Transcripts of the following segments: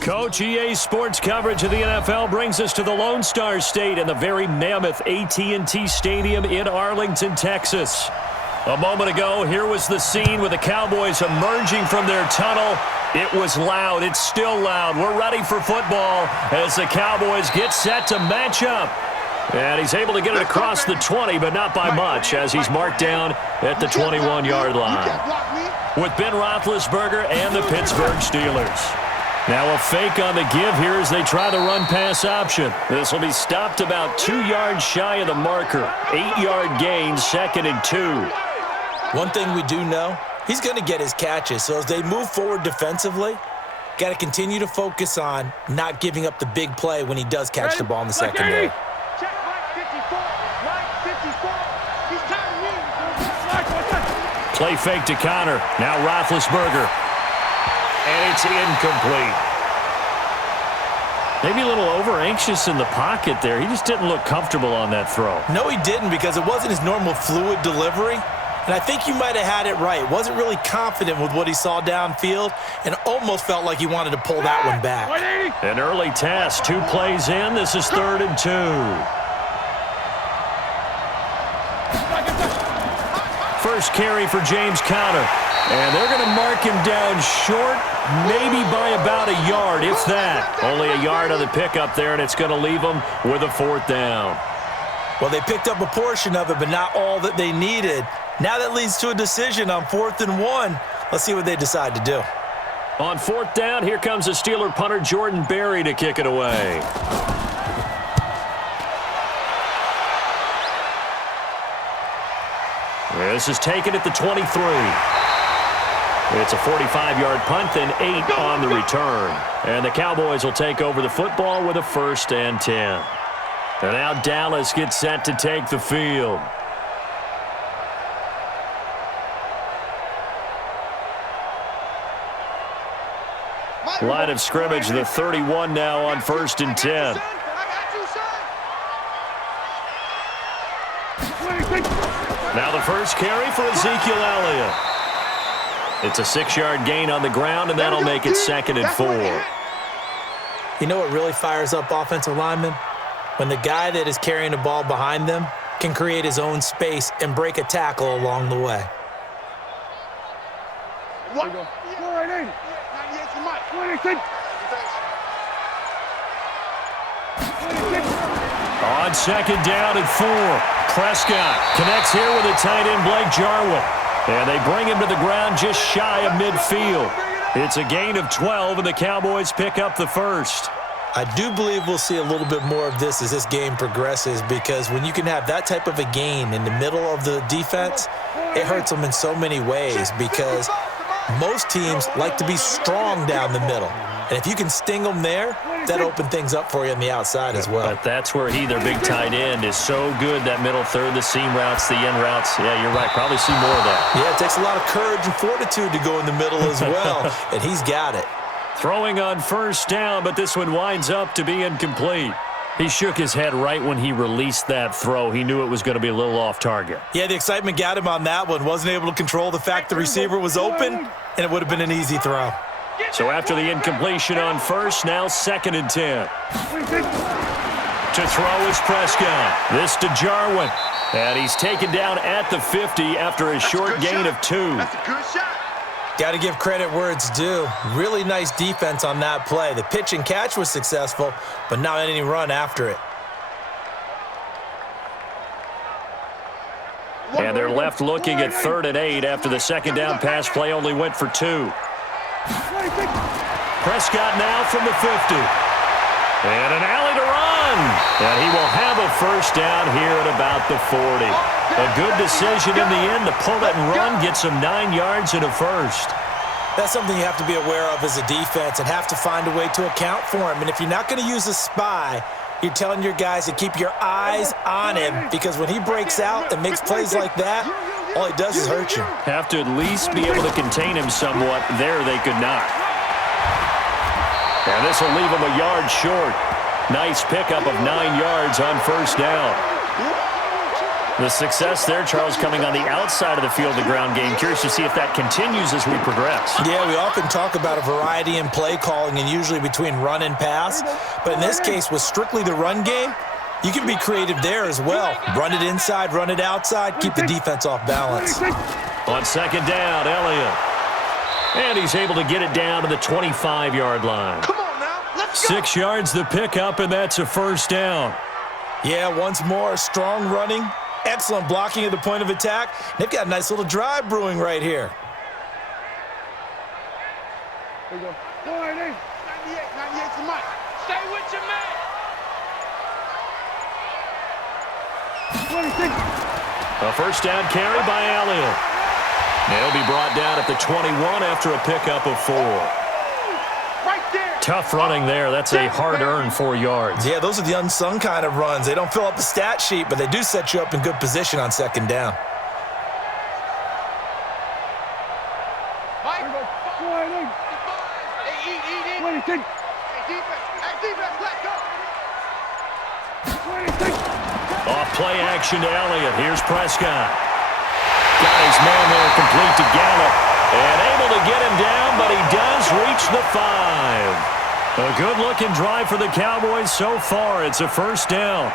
Coach, EA Sports coverage of the NFL brings us to the Lone Star State and the very mammoth AT&T Stadium in Arlington, Texas. A moment ago, here was the scene with the Cowboys emerging from their tunnel. It was loud. It's still loud. We're ready for football as the Cowboys get set to match up. And he's able to get it across the 20, but not by much, as he's marked down at the 21-yard line. With Ben Roethlisberger and the Pittsburgh Steelers. Now a fake on the give here as they try the run-pass option. This will be stopped about 2 yards shy of the marker. 8-yard gain, 2nd and 2. One thing we do know, he's going to get his catches. So as they move forward defensively, got to continue to focus on not giving up the big play when he does catch the ball in the secondary. Play fake to Connor. Now Roethlisberger. And it's incomplete. Maybe a little over-anxious in the pocket there. He just didn't look comfortable on that throw. No, he didn't, because it wasn't his normal fluid delivery. And I think you might have had it right. Wasn't really confident with what he saw downfield and almost felt like he wanted to pull that one back. An early test. 2 plays in. This is 3rd and 2. First carry for James Conner. And they're going to mark him down short, maybe by about a yard, if that. Only a yard on the pickup there, and it's going to leave them with a 4th down. Well, they picked up a portion of it, but not all that they needed. Now that leads to a decision on 4th and 1. Let's see what they decide to do. On 4th down, here comes the Steeler punter Jordan Berry to kick it away. This is taken at the 23. It's a 45-yard punt and 8 on the return. And the Cowboys will take over the football with a 1st and 10. And now Dallas gets set to take the field. Line of scrimmage, the 31 now on 1st and 10. Now the first carry for Ezekiel Elliott. It's a 6-yard gain on the ground, and that'll make it 2nd and 4. You know what really fires up offensive linemen? When the guy that is carrying the ball behind them can create his own space and break a tackle along the way. On 2nd down and 4. Prescott connects here with a tight end, Blake Jarwin. And they bring him to the ground just shy of midfield. It's a gain of 12, and the Cowboys pick up the 1st. I do believe we'll see a little bit more of this as this game progresses, because when you can have that type of a gain in the middle of the defense, it hurts them in so many ways, because most teams like to be strong down the middle. And if you can sting them there, that opens things up for you on the outside as well. But that's where their big tight end, is so good, that middle third, the seam routes, the end routes. Yeah, you're right. Probably see more of that. Yeah, it takes a lot of courage and fortitude to go in the middle as well, and he's got it. Throwing on 1st down, but this one winds up to be incomplete. He shook his head right when he released that throw. He knew it was going to be a little off target. Yeah, the excitement got him on that one. Wasn't able to control the fact the receiver was open, and it would have been an easy throw. So after the incompletion on 1st, now 2nd and 10. To throw is Prescott. This to Jarwin. And he's taken down at the 50 after a short gain of 2. That's a good shot. Got to give credit where it's due. Really nice defense on that play. The pitch and catch was successful, but not any run after it. And they're left looking at 3rd and 8 after the 2nd down pass play only went for 2. Prescott now from the 50. And an alley to run. And he will have a 1st down here at about the 40. A good decision in the end to pull it and run, get some 9 yards and a 1st. That's something you have to be aware of as a defense and have to find a way to account for him. And if you're not going to use a spy, you're telling your guys to keep your eyes on him, because when he breaks out and makes plays like that, all he does is hurt you. Have to at least be able to contain him somewhat. There they could not. And this will leave him a yard short. Nice pickup of 9 yards on 1st down. The success there, Charles, coming on the outside of the field, the ground game. Curious to see if that continues as we progress. Yeah, we often talk about a variety in play calling and usually between run and pass. But in this case, with strictly the run game, you can be creative there as well. Run it inside, run it outside, keep the defense off balance. On second down, Elliott. And he's able to get it down to the 25-yard line. Come on now, let's go. 6 yards the pickup, and that's a first down. Yeah, once more, strong running, excellent blocking at the point of attack. They've got a nice little drive brewing right here. There you go. 98, 98's the mic. Stay with your man. 26. A first down carry by Elliott. He'll be brought down at the 21 after a pickup of 4. Right there. Tough running there. That's a hard-earned 4 yards. Yeah, those are the unsung kind of runs. They don't fill up the stat sheet, but they do set you up in good position on second down. Mike. 26. Hey, defense, let's go. 26. Off play action to Elliott. Here's Prescott. Got his man there complete to Gallup. And able to get him down, but he does reach the 5. A good-looking drive for the Cowboys so far. It's a first down.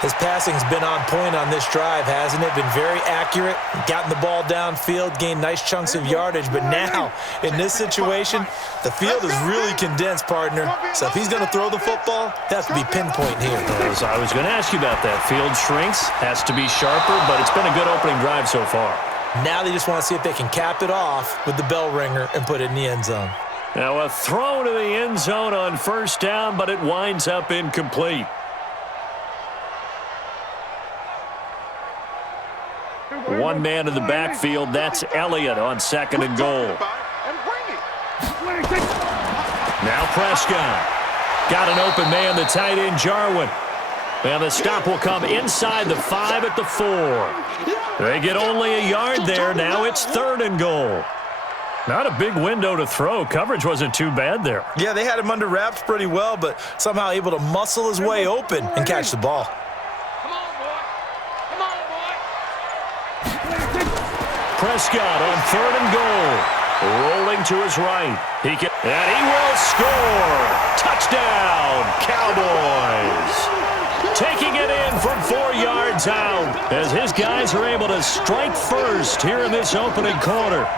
His passing's been on point on this drive, hasn't it? Been very accurate, gotten the ball downfield, gained nice chunks of yardage. But now, in this situation, the field is really condensed, partner. So if he's going to throw the football, it has to be pinpoint here. I was going to ask you about that. Field shrinks, has to be sharper, but it's been a good opening drive so far. Now they just want to see if they can cap it off with the bell ringer and put it in the end zone. Now a throw to the end zone on first down, but it winds up incomplete. One man in the backfield, that's Elliott on second and goal. Now Prescott. Got an open man, the tight end, Jarwin. And the stop will come inside the 5 at the 4. They get only a yard there. Now it's third and goal. Not a big window to throw. Coverage wasn't too bad there. Yeah, they had him under wraps pretty well, but somehow able to muscle his way open and catch the ball. Come on, boy. Come on, boy. Prescott on third and goal. Rolling to his right. And he will score. Touchdown, Cowboys. Taking it in from 4 yards out as his guys are able to strike first here in this opening quarter.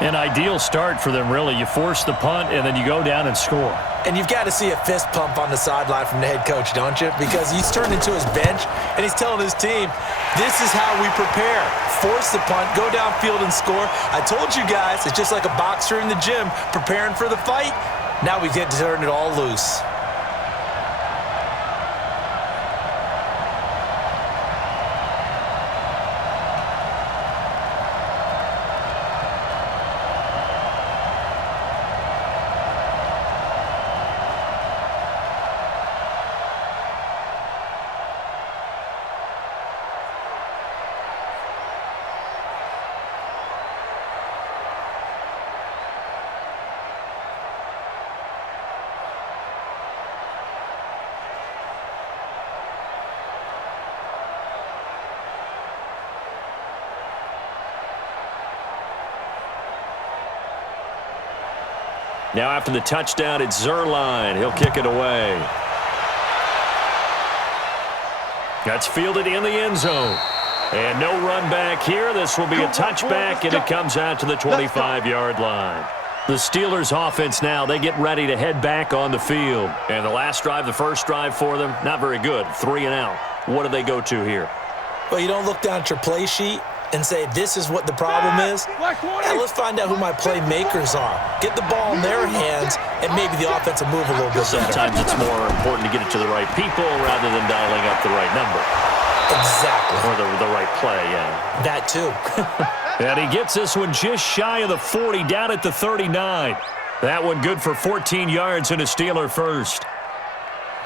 An ideal start for them, really. You force the punt, and then you go down and score. And you've got to see a fist pump on the sideline from the head coach, don't you? Because he's turned into his bench, and he's telling his team, this is how we prepare. Force the punt, go downfield and score. I told you guys, it's just like a boxer in the gym preparing for the fight. Now we get to turn it all loose. Now after the touchdown, it's Zerline. He'll kick it away. That's fielded in the end zone. And no run back here. This will be a touchback, and it comes out to the 25-yard line. The Steelers' offense now, they get ready to head back on the field. And the last drive, the first drive for them, not very good. 3 and out. What do they go to here? Well, you don't look down at your play sheet and say, this is what the problem is. Now let's find out who my playmakers are. Get the ball in their hands, and maybe the offense will move a little bit better. Sometimes it's more important to get it to the right people rather than dialing up the right number. Exactly. Or the right play, yeah. That too. And he gets this one just shy of the 40, down at the 39. That one good for 14 yards and a Steeler first.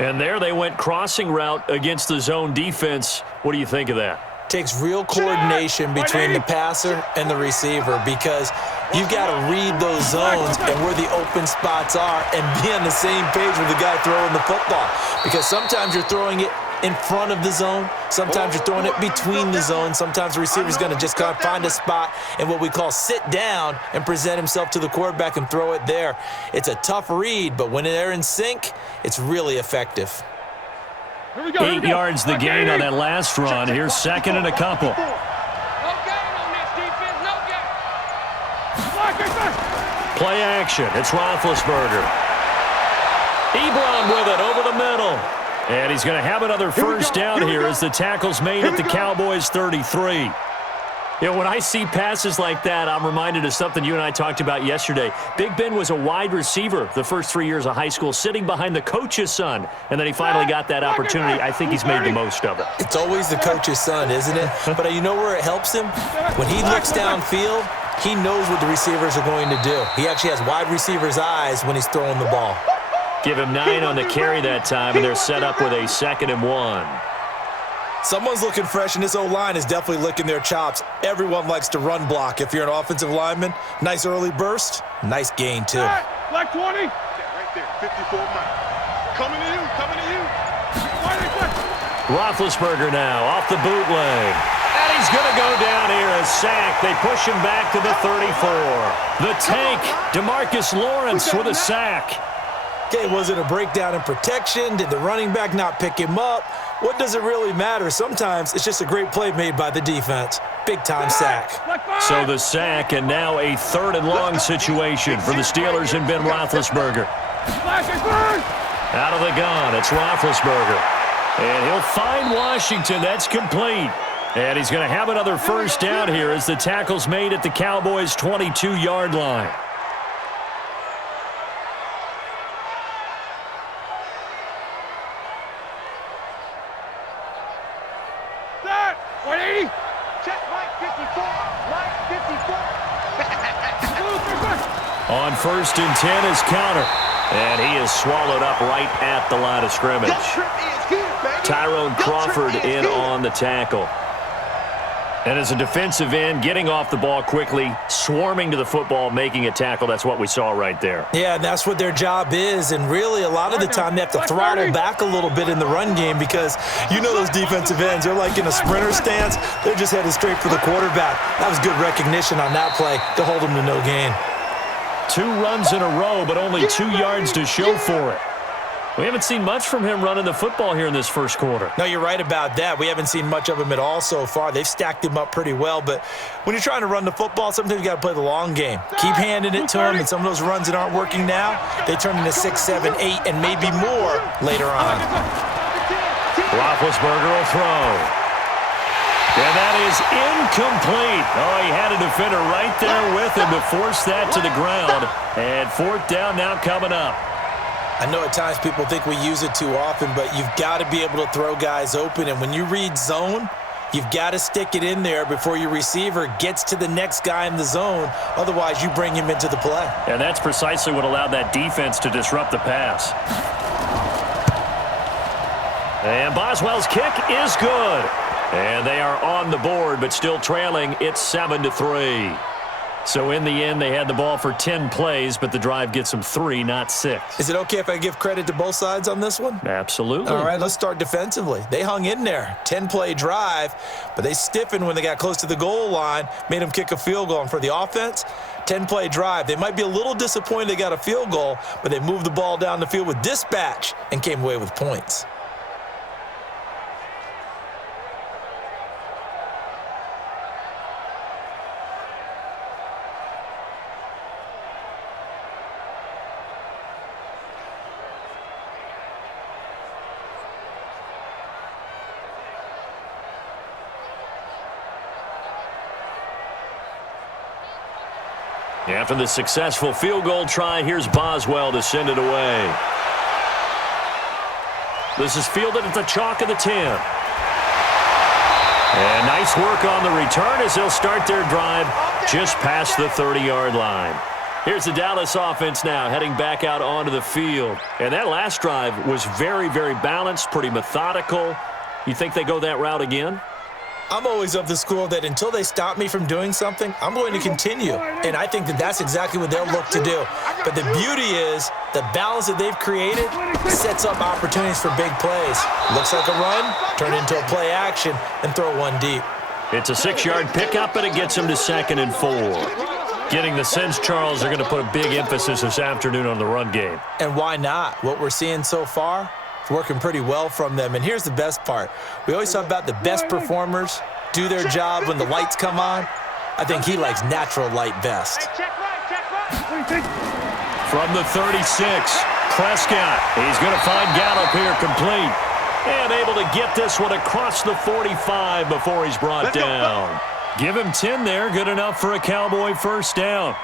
And there they went crossing route against the zone defense. What do you think of that? Takes real coordination between the passer and the receiver, because you've got to read those zones and where the open spots are and be on the same page with the guy throwing the football. Because sometimes you're throwing it in front of the zone. Sometimes you're throwing it between the zones. Sometimes the receiver's going to just kind of find a spot in what we call sit down and present himself to the quarterback and throw it there. It's a tough read, but when they're in sync, it's really effective. 8 yards the gain on that last run. Here's second and a couple. No gain on this defense, no gain. Play action. It's Roethlisberger. Ebron with it over the middle. And he's going to have another first down here as the tackle's made at the Cowboys 33. You know, when I see passes like that, I'm reminded of something you and I talked about yesterday. Big Ben was a wide receiver the first 3 years of high school, sitting behind the coach's son, and then he finally got that opportunity. I think he's made the most of it. It's always the coach's son, isn't it? But you know where it helps him? When he looks downfield, he knows what the receivers are going to do. He actually has wide receivers' eyes when he's throwing the ball. Give him 9 on the carry that time, and they're set up with a 2nd and 1. Someone's looking fresh, and this O-line is definitely licking their chops. Everyone likes to run block. If you're an offensive lineman, nice early burst, nice gain, too. Black 20. Right there, 54 Mike. Coming to you, coming to you. Roethlisberger now off the bootleg. And he's going to go down here, a sack. They push him back to the 34. The tank, DeMarcus Lawrence with a sack. Okay, was it a breakdown in protection? Did the running back not pick him up? What does it really matter? Sometimes it's just a great play made by the defense. Big-time sack. So the sack, and now a 3rd and long situation for the Steelers and Ben Roethlisberger. Out of the gun, it's Roethlisberger. And he'll find Washington. That's complete. And he's going to have another first down here as the tackle's made at the Cowboys' 22-yard line. On 1st and 10 is Counter. And he is swallowed up right at the line of scrimmage. Tyrone Crawford in on the tackle. And as a defensive end, getting off the ball quickly, swarming to the football, making a tackle, that's what we saw right there. Yeah, and that's what their job is. And really, a lot of the time, they have to throttle back a little bit in the run game because you know those defensive ends, they're like in a sprinter stance. They're just headed straight for the quarterback. That was good recognition on that play to hold them to no gain. 2 runs in a row, but only 2 yards to show for it. We haven't seen much from him running the football here in this first quarter. No, you're right about that. We haven't seen much of him at all so far. They've stacked him up pretty well, but when you're trying to run the football, sometimes you got to play the long game. Keep handing it to him, and some of those runs that aren't working now, they turn into 6, 7, 8, and maybe more later on. Roethlisberger will throw. And that is incomplete. Oh, he had a defender right there with him to force that to the ground. And 4th down now coming up. I know at times people think we use it too often, but you've got to be able to throw guys open. And when you read zone, you've got to stick it in there before your receiver gets to the next guy in the zone. Otherwise, you bring him into the play. And that's precisely what allowed that defense to disrupt the pass. And Boswell's kick is good. And they are on the board, but still trailing. It's 7-3. So in the end, they had the ball for 10 plays, but the drive gets them 3, not 6. Is it okay if I give credit to both sides on this one? Absolutely. All right, let's start defensively. They hung in there. 10-play drive, but they stiffened when they got close to the goal line, made them kick a field goal. And for the offense, 10-play drive. They might be a little disappointed they got a field goal, but they moved the ball down the field with dispatch and came away with points. After the successful field goal try, here's Boswell to send it away. This is fielded at the chalk of the 10. And nice work on the return as they'll start their drive just past the 30-yard line. Here's the Dallas offense now heading back out onto the field. And that last drive was very, very balanced, pretty methodical. You think they go that route again? I'm always of the school that until they stop me from doing something, I'm going to continue. And I think that that's exactly what they'll look to do. But the beauty is the balance that they've created sets up opportunities for big plays. Looks like a run, turn into a play action, and throw one deep. It's a 6-yard pickup, and it gets him to 2nd and 4. Getting the sense, Charles, they're going to put a big emphasis this afternoon on the run game. And why not? What we're seeing so far, it's working pretty well from them. And here's the best part. We always talk about the best performers do their job when the lights come on. I think he likes natural light best. From the 36, Prescott. He's going to find Gallup here complete. And able to get this one across the 45 before he's brought down. Give him 10 there. Good enough for a Cowboy first down.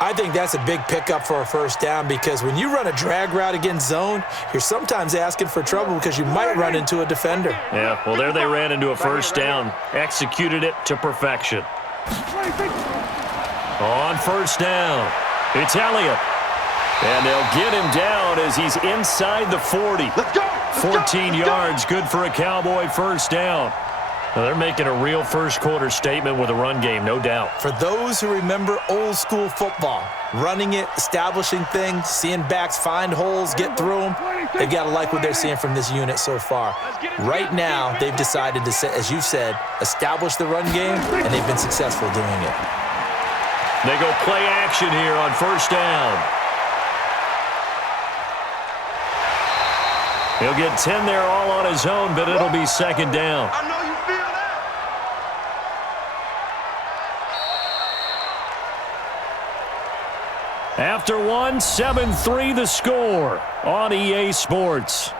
I think that's a big pickup for a first down because when you run a drag route against zone, you're sometimes asking for trouble because you might run into a defender. Yeah, well, there they ran into a first down. Executed it to perfection. On first down, it's Elliott. And they'll get him down as he's inside the 40. 14 yards, good for a Cowboy first down. Well, they're making a real first-quarter statement with a run game, no doubt. For those who remember old-school football, running it, establishing things, seeing backs find holes, get through them, they've got to like what they're seeing from this unit so far. Right now, they've decided to, as you said, establish the run game, and they've been successful doing it. They go play action here on first down. He'll get 10 there all on his own, but it'll be second down. I know you feel that. After one, 7-3 the score on EA Sports.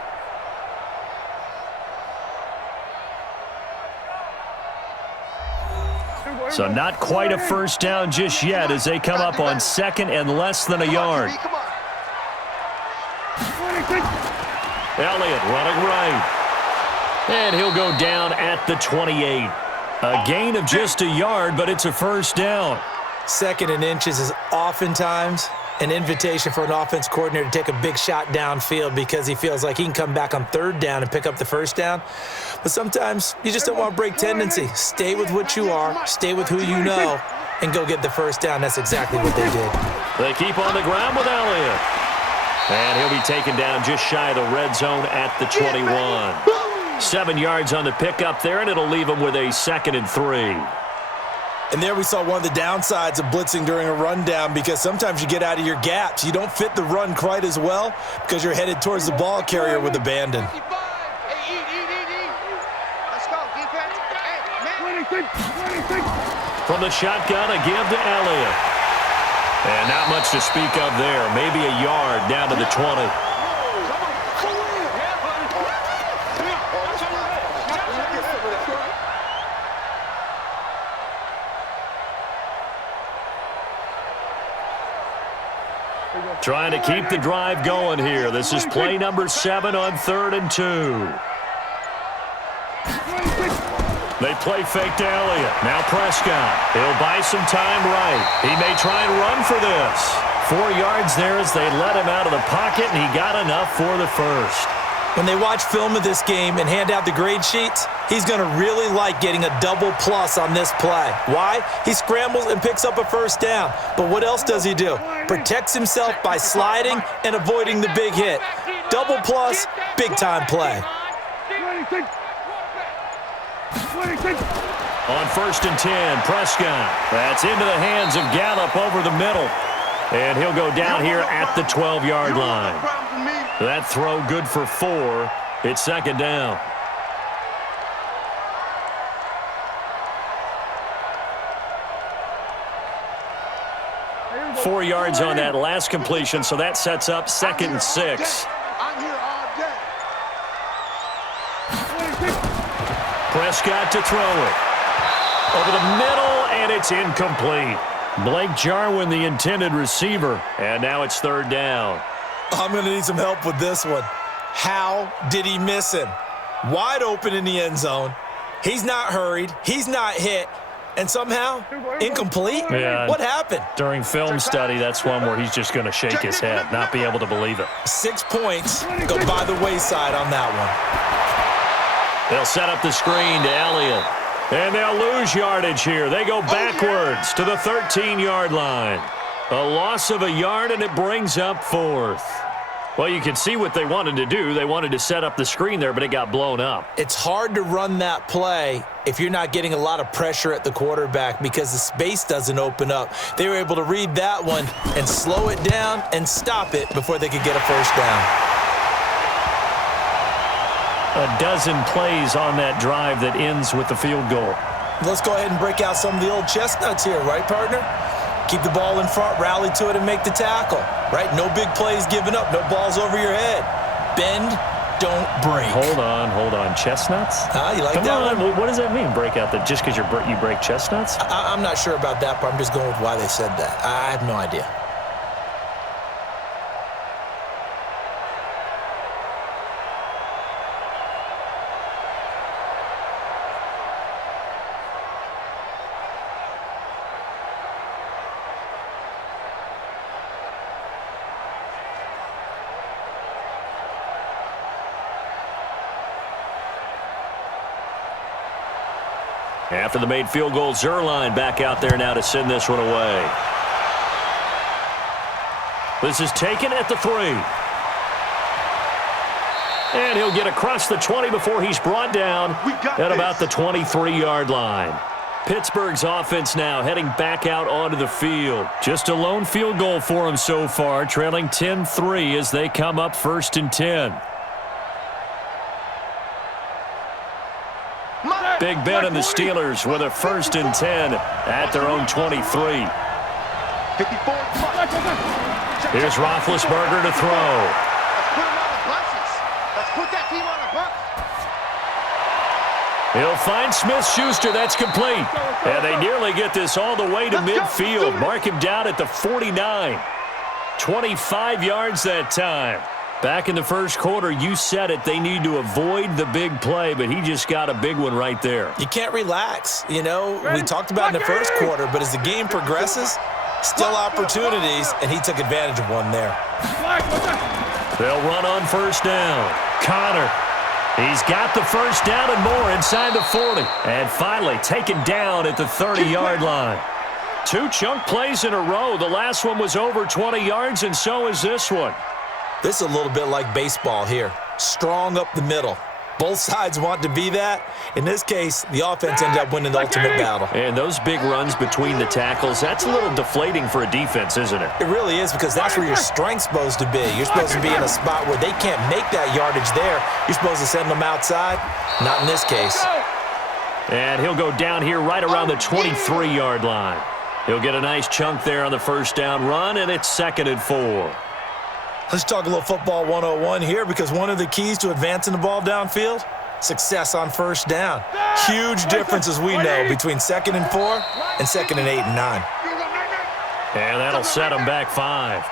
So not quite a first down just yet as they come up on 2nd and less than a yard. Elliott running right. And he'll go down at the 28. A gain of just a yard, but it's a first down. 2nd and inches is oftentimes an invitation for an offense coordinator to take a big shot downfield because he feels like he can come back on 3rd down and pick up the first down. But sometimes you just don't want to break tendency. Stay with what you are, stay with who you know, and go get the first down. That's exactly what they did. They keep on the ground with Elliott. And he'll be taken down just shy of the red zone at the 21. 7 yards on the pickup there, and it'll leave him with a 2nd and 3. And there we saw one of the downsides of blitzing during a rundown because sometimes you get out of your gaps. You don't fit the run quite as well because you're headed towards the ball carrier with abandon. From the shotgun, a give to Elliott. And not much to speak of there. Maybe a yard down to the 20. Trying to keep the drive going here. This is play number 7 on 3rd and 2. They play fake to Elliott. Now Prescott. He'll buy some time right. He may try and run for this. 4 yards there as they let him out of the pocket, and he got enough for the first. When they watch film of this game and hand out the grade sheets, he's going to really like getting a double plus on this play. Why? He scrambles and picks up a first down. But what else does he do? Protects himself by sliding and avoiding the big hit. Double plus, big-time play. On 1st and 10, Prescott. That's into the hands of Gallup over the middle. And he'll go down here at the 12-yard line. That throw good for 4. It's second down. Four yards on that last completion, so that sets up 2nd and 6. Prescott to throw it. Over the middle, and it's incomplete. Blake Jarwin, the intended receiver, and now it's 3rd down. I'm going to need some help with this one. How did he miss him? Wide open in the end zone. He's not hurried. He's not hit. And somehow, incomplete? Yeah, what happened? During film study, that's one where he's just going to shake his head, not be able to believe it. 6 points go by the wayside on that one. They'll set up the screen to Elliott. And they'll lose yardage here. They go backwards to the 13-yard line. A loss of a yard, and it brings up 4th. Well, you can see what they wanted to do. They wanted to set up the screen there, but it got blown up. It's hard to run that play if you're not getting a lot of pressure at the quarterback because the space doesn't open up. They were able to read that one and slow it down and stop it before they could get a first down. A dozen plays on that drive that ends with the field goal. Let's go ahead and break out some of the old chestnuts here, right, partner? Keep the ball in front, rally to it, and make the tackle, right? No big plays given up, no balls over your head. Bend, don't break. Hold on. Chestnuts? You like Come that on. one? What does that mean, break out? That just because you break chestnuts? I'm not sure about that, but I'm just going with why they said that. I have no idea. After the made field goal, Zerline back out there now to send this one away. This is taken at the 3. And he'll get across the 20 before he's brought down at about the 23-yard line. Pittsburgh's offense now heading back out onto the field. Just a lone field goal for them so far, trailing 10-3 as they come up 1st and 10. Big Ben and the Steelers with a 1st and 10 at their own 23. Here's Roethlisberger to throw. Let's put that team on a bus. He'll find Smith-Schuster. That's complete. And they nearly get this all the way to midfield. Mark him down at the 49. 25 yards that time. Back in the first quarter, you said it, they need to avoid the big play, but he just got a big one right there. You can't relax. You know, we talked about in the first quarter, but as the game progresses, still opportunities, and he took advantage of one there. They'll run on 1st down. Connor. He's got the 1st down and more inside the 40. And finally taken down at the 30-yard line. 2 chunk plays in a row. The last one was over 20 yards, and so is this one. This is a little bit like baseball here. Strong up the middle. Both sides want to be that. In this case, the offense ended up winning the ultimate battle. And those big runs between the tackles, that's a little deflating for a defense, isn't it? It really is, because that's where your strength's supposed to be. You're supposed to be in a spot where they can't make that yardage there. You're supposed to send them outside. Not in this case. And he'll go down here right around the 23-yard line. He'll get a nice chunk there on the 1st down run, and it's 2nd and 4. Let's talk a little football 101 here, because one of the keys to advancing the ball downfield, success on 1st down. Huge difference, as we know, between 2nd and 4 and 2nd and 8 and 9. And that'll set them back 5.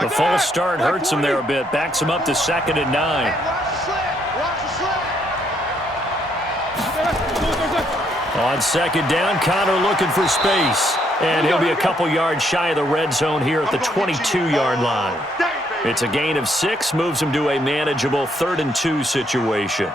The false start hurts him there a bit. Backs him up to 2nd and 9. On 2nd down, Connor looking for space. And he'll be a couple yards shy of the red zone here at the 22-yard line. It's a gain of 6, moves him to a manageable 3rd and 2 situation.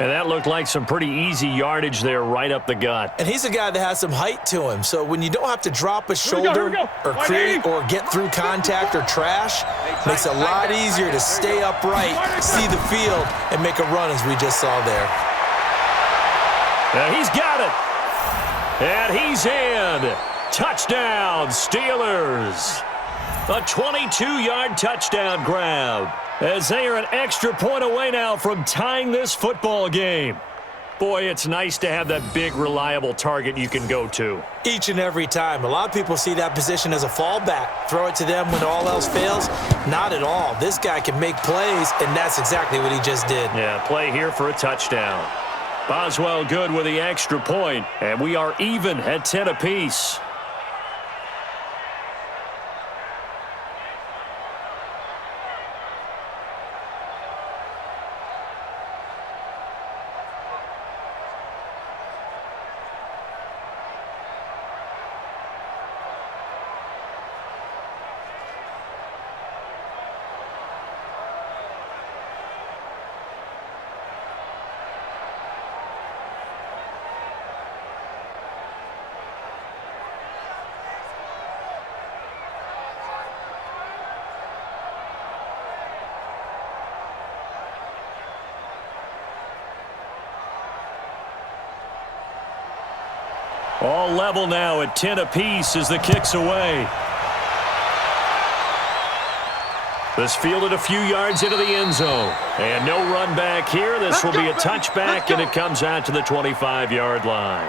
And that looked like some pretty easy yardage there right up the gut. And he's a guy that has some height to him. So when you don't have to drop a shoulder or create or get through contact or trash, makes it a lot easier to stay upright, see the field, and make a run as we just saw there. And he's got it. And he's in. Touchdown, Steelers. A 22-yard touchdown grab, as they are an extra point away now from tying this football game. Boy, it's nice to have that big, reliable target you can go to. Each and every time. A lot of people see that position as a fallback. Throw it to them when all else fails. Not at all. This guy can make plays, and that's exactly what he just did. Yeah, play here for a touchdown. Boswell good with the extra point, and we are even at 10 apiece. All level now at 10 apiece as the kick's away. This fielded a few yards into the end zone. And no run back here. This will be a touchback, and it comes out to the 25-yard line.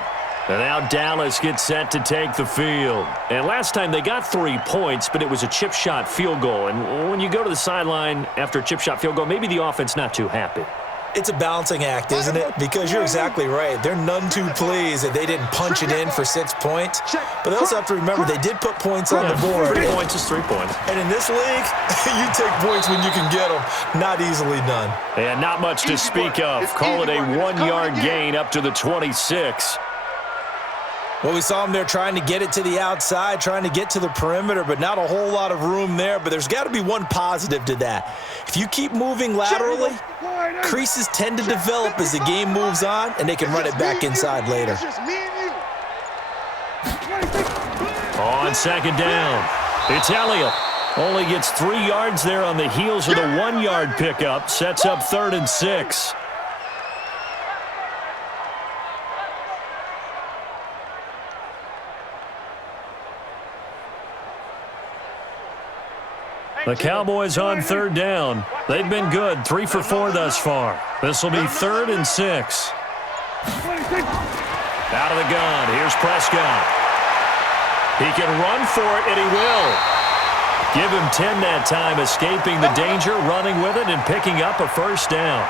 And now Dallas gets set to take the field. And last time they got 3 points, but it was a chip shot field goal. And when you go to the sideline after a chip shot field goal, maybe the offense not too happy. It's a balancing act, isn't it? Because you're exactly right. They're none too pleased that they didn't punch it in for 6 points. But they also have to remember they did put points on the board. 3 points is 3 points. And in this league, you take points when you can get them. Not easily done. And not much to speak of. Call it a 1-yard gain up to the 26. Well, we saw him there trying to get it to the outside, trying to get to the perimeter, but not a whole lot of room there. But there's got to be one positive to that. If you keep moving laterally, creases tend to develop as the game moves on, and they can run it back inside later. On second down, it's Elliott. Only gets 3 yards there on the heels of the 1-yard pickup. Sets up 3rd and 6. The Cowboys on 3rd down. They've been good, 3 for 4 thus far. This will be 3rd and 6. Out of the gun, here's Prescott. He can run for it, and he will. Give him 10 that time, escaping the danger, running with it, and picking up a 1st down.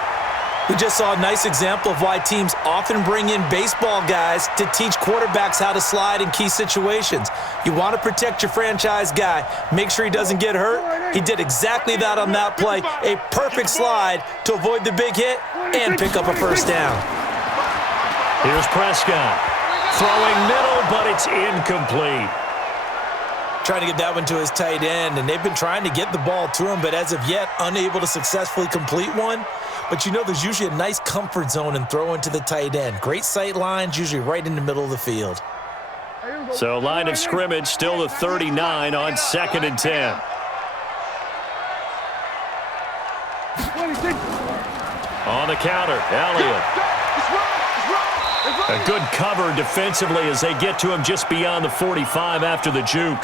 We just saw a nice example of why teams often bring in baseball guys to teach quarterbacks how to slide in key situations. You want to protect your franchise guy. Make sure he doesn't get hurt. He did exactly that on that play. A perfect slide to avoid the big hit and pick up a 1st down. Here's Prescott. Throwing middle, but it's incomplete. Trying to get that one to his tight end, and they've been trying to get the ball to him, but as of yet, unable to successfully complete one. But you know there's usually a nice comfort zone in throwing to the tight end. Great sight lines, usually right in the middle of the field. So line of scrimmage still the 39 on 2nd and 10. On the counter, Elliott. A good cover defensively as they get to him just beyond the 45 after the juke.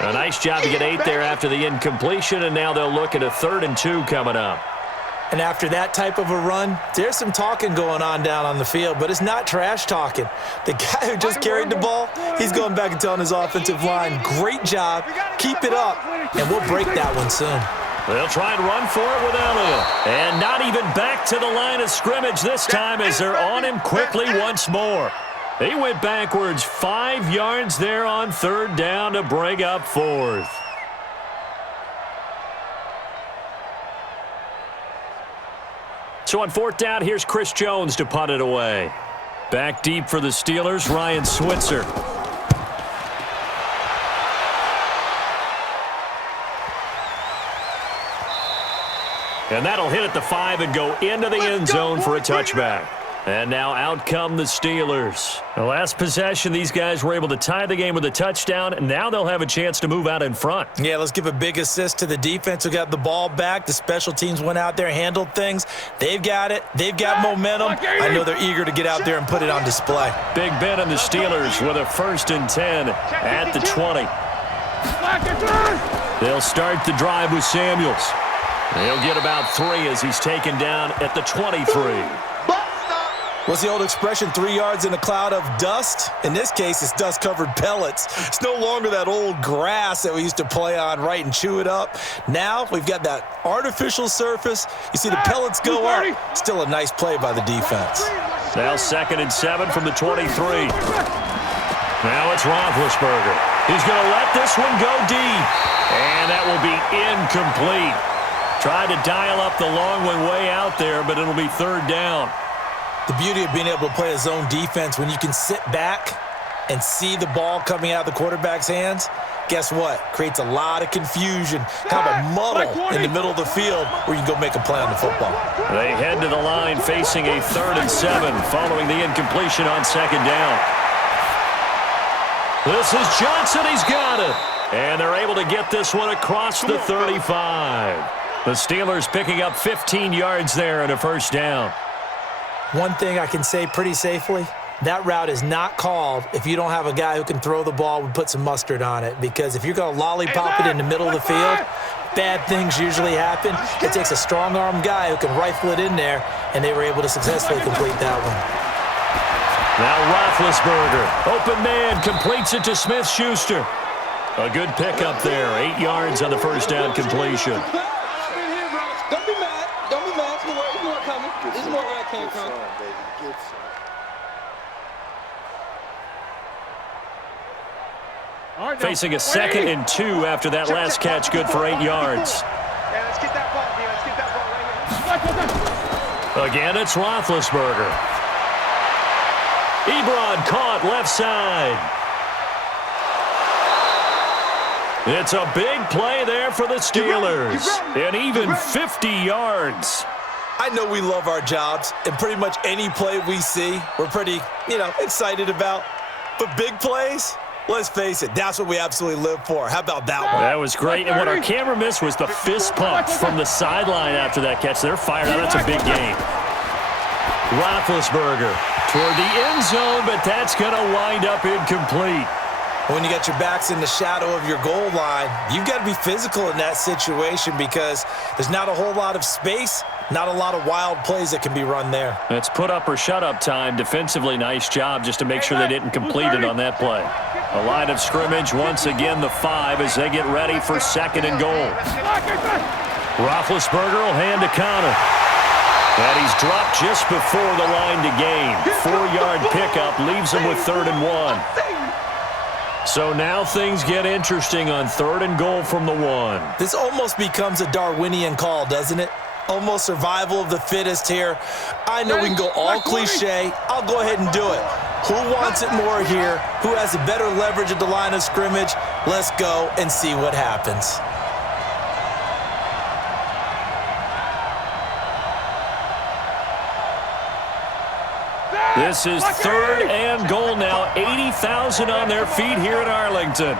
A nice job to get 8 there after the incompletion, and now they'll look at a 3rd and 2 coming up. And after that type of a run, there's some talking going on down on the field, but it's not trash talking. The guy who just carried the ball, he's going back and telling his offensive line, great job, keep it up, and we'll break that one soon. They'll try and run for it with Elliott. And not even back to the line of scrimmage this time as they're on him quickly once more. He went backwards 5 yards there on 3rd down to bring up 4th. So on 4th down, here's Chris Jones to punt it away. Back deep for the Steelers, Ryan Switzer. And that'll hit at the 5 and go into the end zone for a touchback. And now out come the Steelers. The last possession, these guys were able to tie the game with a touchdown, and now they'll have a chance to move out in front. Yeah, let's give a big assist to the defense who got the ball back. The special teams went out there, handled things. They've got it. They've got momentum. I know they're eager to get out there and put it on display. Big Ben and the Steelers with a 1st and 10 at the 20. They'll start the drive with Samuels. He'll get about 3 as he's taken down at the 23. What's the old expression, 3 yards in a cloud of dust? In this case, it's dust-covered pellets. It's no longer that old grass that we used to play on, right, and chew it up. Now we've got that artificial surface. You see the pellets go up. Still a nice play by the defense. Now 2nd and 7 from the 23. Now it's Roethlisberger. He's going to let this one go deep. And that will be incomplete. Tried to dial up the long one way out there, but it'll be 3rd down. The beauty of being able to play a zone defense when you can sit back and see the ball coming out of the quarterback's hands, guess what? Creates a lot of confusion, kind of a muddle in the middle of the field where you can go make a play on the football. They head to the line facing a 3rd and 7 following the incompletion on 2nd down. This is Johnson. He's got it. And they're able to get this one across the 35. The Steelers picking up 15 yards there and a 1st down. One thing I can say pretty safely, that route is not called if you don't have a guy who can throw the ball and put some mustard on it, because if you're going to lollipop it in the middle of the field, bad things usually happen. It takes a strong-arm guy who can rifle it in there, and they were able to successfully complete that one. Now Roethlisberger, open man, completes it to Smith-Schuster. A good pickup there, 8 yards on the first down completion. Don't be mad. Don't be mad. It's more coming. This is more where I came from. Facing a 2nd and 2 after that last catch, good for 8 yards. Yeah, let's get that ball, let's get that ball right here. Again, it's Roethlisberger. Ebron caught left side. It's a big play there for the Steelers. And even 50 yards. I know we love our jobs, and pretty much any play we see, we're pretty, excited about. But big plays, let's face it, that's what we absolutely live for. How about that one? That was great. And what our camera missed was the fist pumps from the sideline after that catch. They're fired out. That's a big game. Roethlisberger toward the end zone, but that's going to wind up incomplete. When you got your backs in the shadow of your goal line, you've got to be physical in that situation because there's not a whole lot of space, not a lot of wild plays that can be run there. It's put up or shut up time. Defensively, nice job just to make sure they didn't complete it on that play. A line of scrimmage, once again the 5 as they get ready for 2nd and goal. Roethlisberger will hand a counter. And he's dropped just before the line to gain. 4-yard pickup leaves him with 3rd and 1. So now things get interesting on 3rd and goal from the 1. This almost becomes a Darwinian call, doesn't it? Almost survival of the fittest here. I know we can go all cliche. I'll go ahead and do it. Who wants it more here? Who has a better leverage at the line of scrimmage? Let's go and see what happens. This is 3rd and goal now. 80,000 on their feet here in Arlington.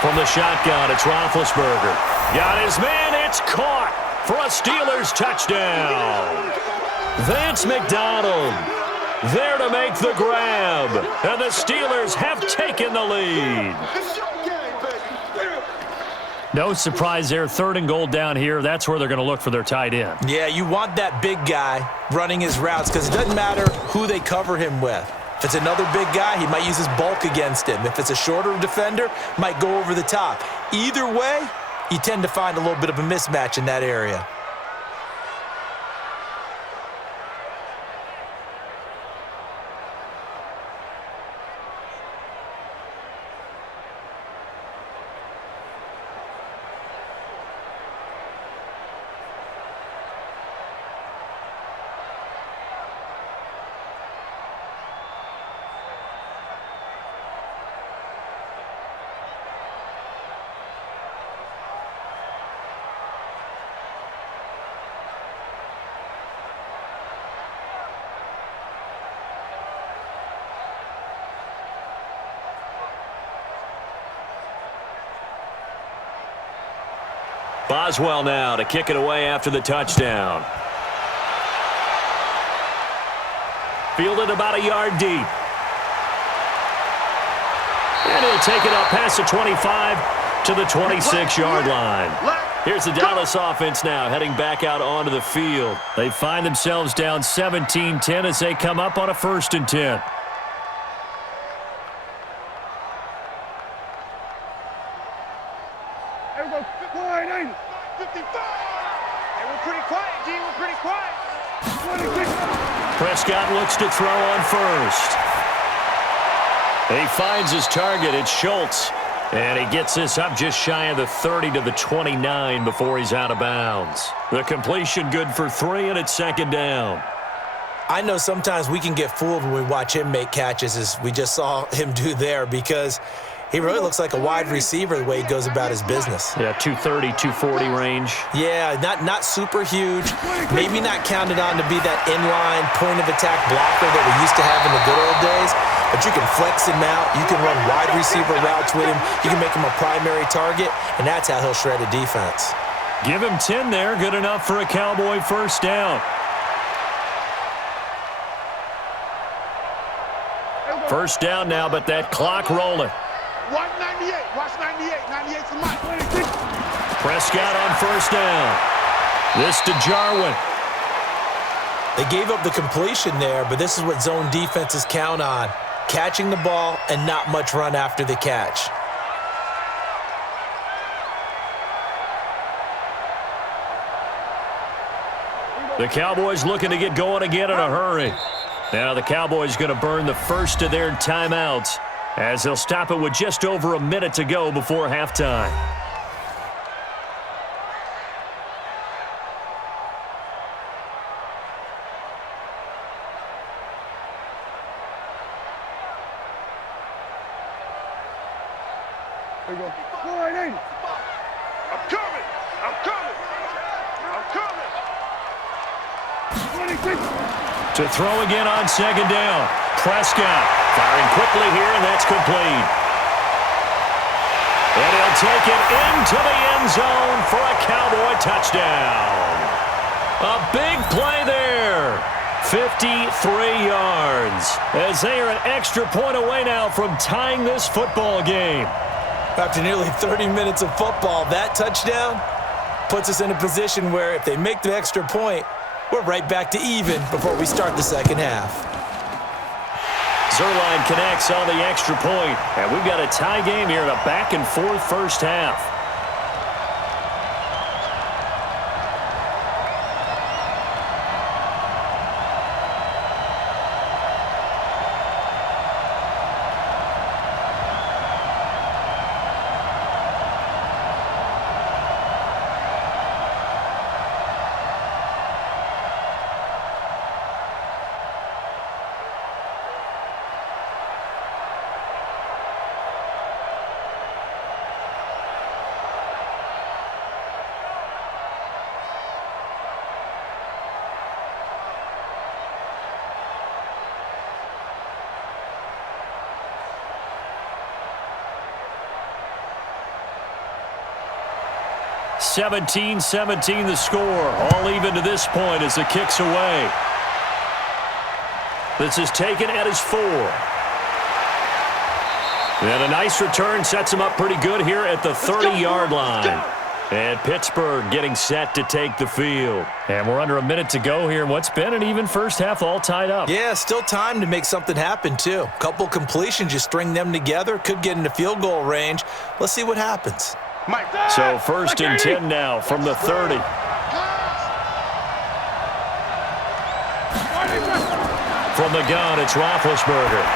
From the shotgun, it's Roethlisberger. Got his man, it's caught for a Steelers touchdown. Vance McDonald there to make the grab. And the Steelers have taken the lead. No surprise there. 3rd and goal down here. That's where they're going to look for their tight end. Yeah, you want that big guy running his routes because it doesn't matter who they cover him with. If it's another big guy, he might use his bulk against him. If it's a shorter defender, might go over the top. Either way, you tend to find a little bit of a mismatch in that area. Boswell now to kick it away after the touchdown. Fielded about a yard deep. And he'll take it up past the 25 to the 26-yard line. Here's the Dallas offense now heading back out onto the field. They find themselves down 17-10 as they come up on a 1st and 10. Prescott looks to throw on 1st. He finds his target. It's Schultz. And he gets this up just shy of the 30 to the 29 before he's out of bounds. The completion good for 3, and it's 2nd down. I know sometimes we can get fooled when we watch him make catches, as we just saw him do there, because he really looks like a wide receiver the way he goes about his business. Yeah, 230, 240 range. Yeah, not super huge. Maybe not counted on to be that inline point-of-attack blocker that we used to have in the good old days, but you can flex him out. You can run wide receiver routes with him. You can make him a primary target, and that's how he'll shred a defense. Give him 10 there. Good enough for a Cowboy first down. First down now, but that clock rolling. Watch 98. Watch 98. 98's the mic. Prescott on first down. This to Jarwin. They gave up the completion there, but this is what zone defenses count on. Catching the ball and not much run after the catch. The Cowboys looking to get going again in a hurry. Now the Cowboys going to burn the first of their timeouts as they'll stop it with just over a minute to go before halftime. There you go. Go right in. I'm coming. I'm coming. I'm coming. 26. To throw again on second down. Prescott firing quickly here, and that's complete. And he'll take it into the end zone for a Cowboy touchdown. A big play there. 53 yards. As they are an extra point away now from tying this football game. After nearly 30 minutes of football, that touchdown puts us in a position where if they make the extra point, we're right back to even before we start the second half. Zuerlein connects on the extra point, and we've got a tie game here in a back-and-forth first half. (17-17) the score. All even to this point as the kick's away. This is taken at his 4. And a nice return sets him up pretty good here at the 30-yard line. And Pittsburgh getting set to take the field. And we're under a minute to go here in what's been an even first half, all tied up. Yeah, still time to make something happen, too. Couple completions, you string them together, could get into field goal range. Let's see what happens. So first and 10 now from the 30. From the gun, it's Roethlisberger.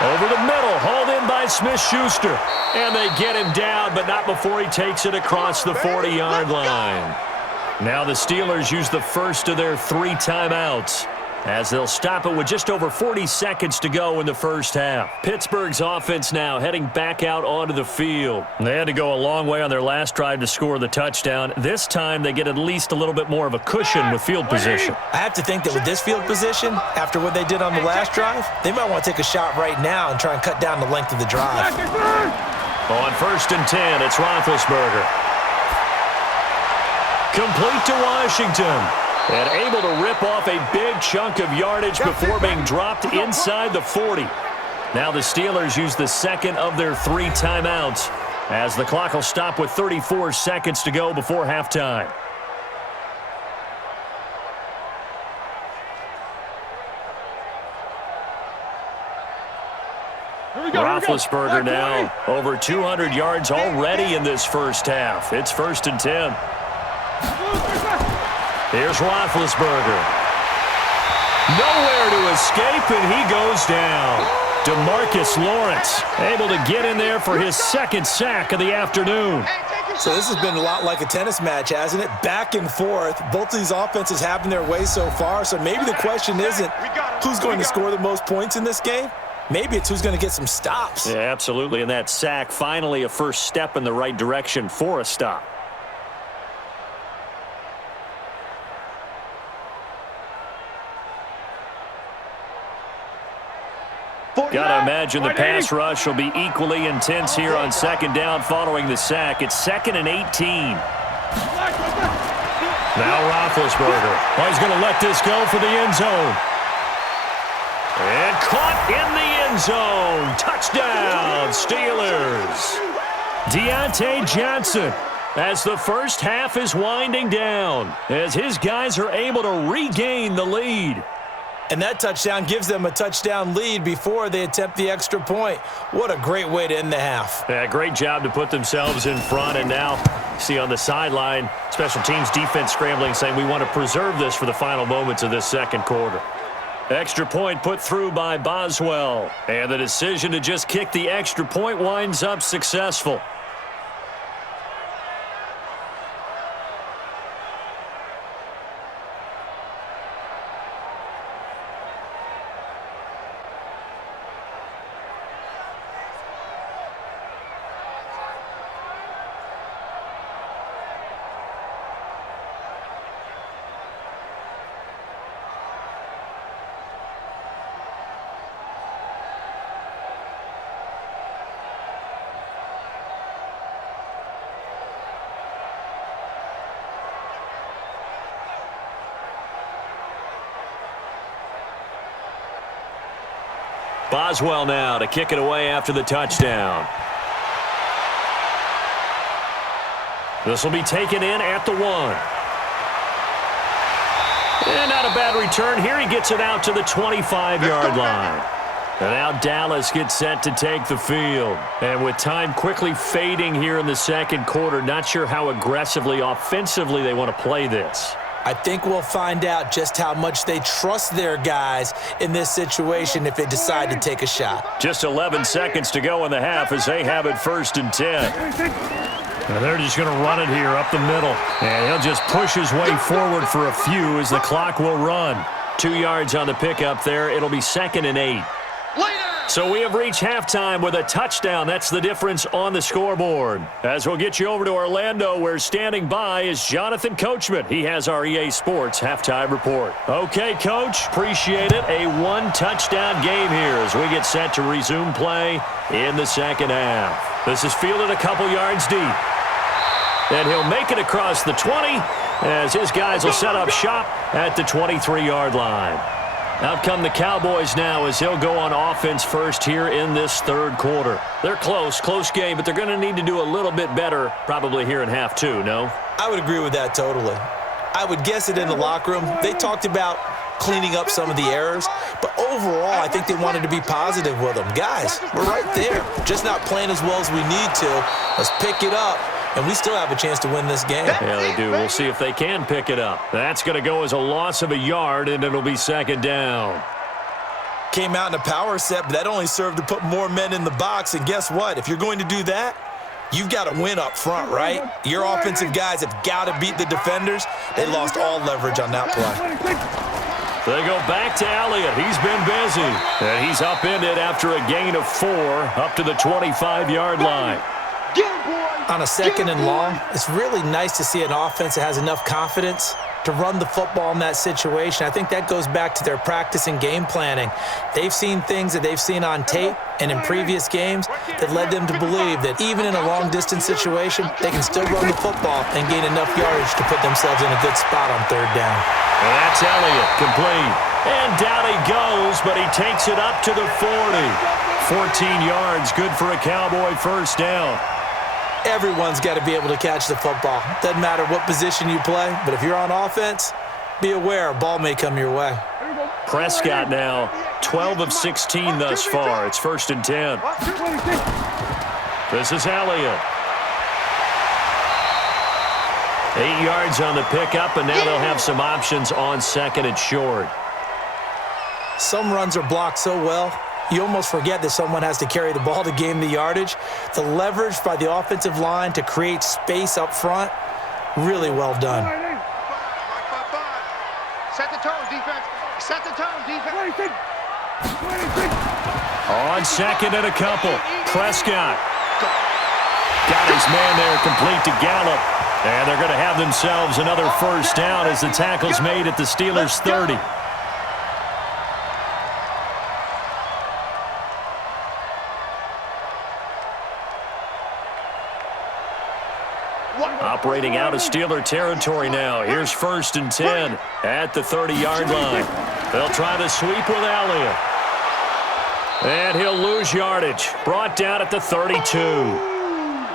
Over the middle, hauled in by Smith-Schuster. And they get him down, but not before he takes it across the 40-yard line. Now the Steelers use the first of their 3 timeouts, as they'll stop it with just over 40 seconds to go in the first half. Pittsburgh's offense now heading back out onto the field. They had to go a long way on their last drive to score the touchdown. This time they get at least a little bit more of a cushion with field position. I have to think that with this field position, after what they did on the last drive, they might want to take a shot right now and try and cut down the length of the drive. On first and 10, it's Roethlisberger. Complete to Washington. And able to rip off a big chunk of yardage before being dropped inside the 40. Now the Steelers use the second of their 3 timeouts as the clock will stop with 34 seconds to go before halftime. Roethlisberger now over 200 yards already in this first half. It's first and 10. Here's Roethlisberger. Nowhere to escape, and he goes down. DeMarcus Lawrence able to get in there for his second sack of the afternoon. So this has been a lot like a tennis match, hasn't it? Back and forth. Both of these offenses having their way so far. So maybe the question isn't who's going to score the most points in this game. Maybe it's who's going to get some stops. Yeah, absolutely. And that sack, finally a first step in the right direction for a stop. Gotta imagine the pass rush will be equally intense here on second down following the sack. It's 2nd and 18. Now Roethlisberger. Oh, he's going to let this go for the end zone. And caught in the end zone. Touchdown, Steelers. Deontay Johnson, as the first half is winding down, as his guys are able to regain the lead. And that touchdown gives them a touchdown lead before they attempt the extra point. What a great way to end the half. Yeah, great job to put themselves in front. And now, see on the sideline, special teams defense scrambling, saying we want to preserve this for the final moments of this second quarter. Extra point put through by Boswell. And the decision to just kick the extra point winds up successful. Boswell now to kick it away after the touchdown. This will be taken in at the 1. And not a bad return here. He gets it out to the 25-yard line. And now Dallas gets set to take the field. And with time quickly fading here in the second quarter, not sure how aggressively, offensively they want to play this. I think we'll find out just how much they trust their guys in this situation if they decide to take a shot. Just 11 seconds to go in the half as they have it 1st and 10. And they're just going to run it here up the middle. And he'll just push his way forward for a few as the clock will run. 2 yards on the pickup there. It'll be 2nd and 8. So we have reached halftime with a touchdown. That's the difference on the scoreboard. As we'll get you over to Orlando, where standing by is Jonathan Coachman. He has our EA Sports halftime report. Okay, Coach, appreciate it. A 1-touchdown game here as we get set to resume play in the second half. This is fielded a couple yards deep. And he'll make it across the 20 as his guys will set up shop at the 23-yard line. Out come the Cowboys now as he'll go on offense first here in this third quarter. They're close game, but they're going to need to do a little bit better probably here in half 2, no? I would agree with that totally. I would guess it in the locker room. They talked about cleaning up some of the errors, but overall I think they wanted to be positive with them. Guys, we're right there, just not playing as well as we need to. Let's pick it up. And we still have a chance to win this game. Yeah, they do. We'll see if they can pick it up. That's going to go as a loss of a yard, and it'll be 2nd down. Came out in a power set, but that only served to put more men in the box. And guess what? If you're going to do that, you've got to win up front, right? Your offensive guys have got to beat the defenders. They lost all leverage on that play. They go back to Elliott. He's been busy. And he's upended after a gain of 4 up to the 25-yard line. On a 2nd and long, it's really nice to see an offense that has enough confidence to run the football in that situation. I think that goes back to their practice and game planning. They've seen things that they've seen on tape and in previous games that led them to believe that even in a long-distance situation, they can still run the football and gain enough yardage to put themselves in a good spot on 3rd down. And that's Elliott, complete. And down he goes, but he takes it up to the 40. 14 yards, good for a Cowboy 1st down. Everyone's got to be able to catch the football. Doesn't matter what position you play, but if you're on offense, be aware a ball may come your way. Prescott now, 12 of 16 thus far. It's 1st and 10. This is Elliott. 8 yards on the pickup, and now they'll have some options on 2nd and short. Some runs are blocked so well, you almost forget that someone has to carry the ball to gain the yardage. The leverage by the offensive line to create space up front, really well done. Set the tone, defense. Set the tone, defense. On 2nd and a couple, Prescott got his man there, complete to Gallup. And they're going to have themselves another 1st down as the tackle's made at the Steelers' 30. Operating out of Steeler territory now. Here's 1st and 10 at the 30-yard line. They'll try to sweep with Elliott. And he'll lose yardage. Brought down at the 32.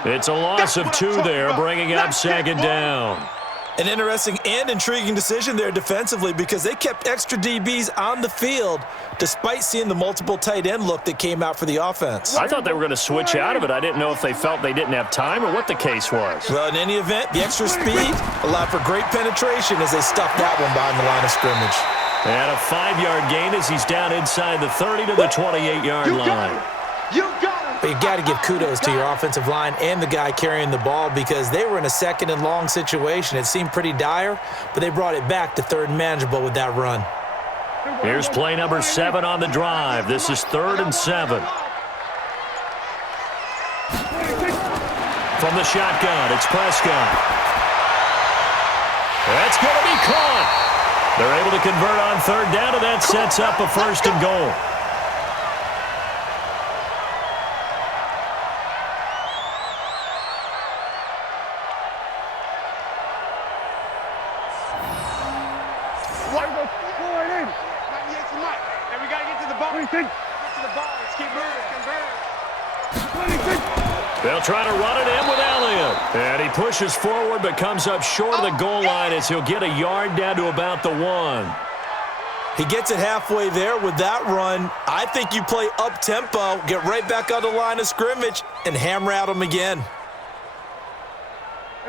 It's a loss of 2 there, bringing up 2nd down. An interesting and intriguing decision there defensively because they kept extra DBs on the field despite seeing the multiple tight end look that came out for the offense. I thought they were going to switch out of it. I didn't know if they felt they didn't have time or what the case was. Well, in any event, the extra speed allowed for great penetration as they stuffed that one behind the line of scrimmage. And a 5-yard gain as he's down inside the 30 to the 28-yard line. But you got to give kudos to your offensive line and the guy carrying the ball because they were in a 2nd and long situation. It seemed pretty dire, but they brought it back to 3rd and manageable with that run. Here's play number 7 on the drive. This is 3rd and 7. From the shotgun, it's Prescott. That's going to be caught. They're able to convert on 3rd down, and that sets up a 1st and goal. They'll try to run it in with Elliott. And he pushes forward but comes up short of the goal line as he'll get a yard down to about the 1. He gets it halfway there with that run. I think you play up-tempo, get right back on the line of scrimmage, and hammer at him again.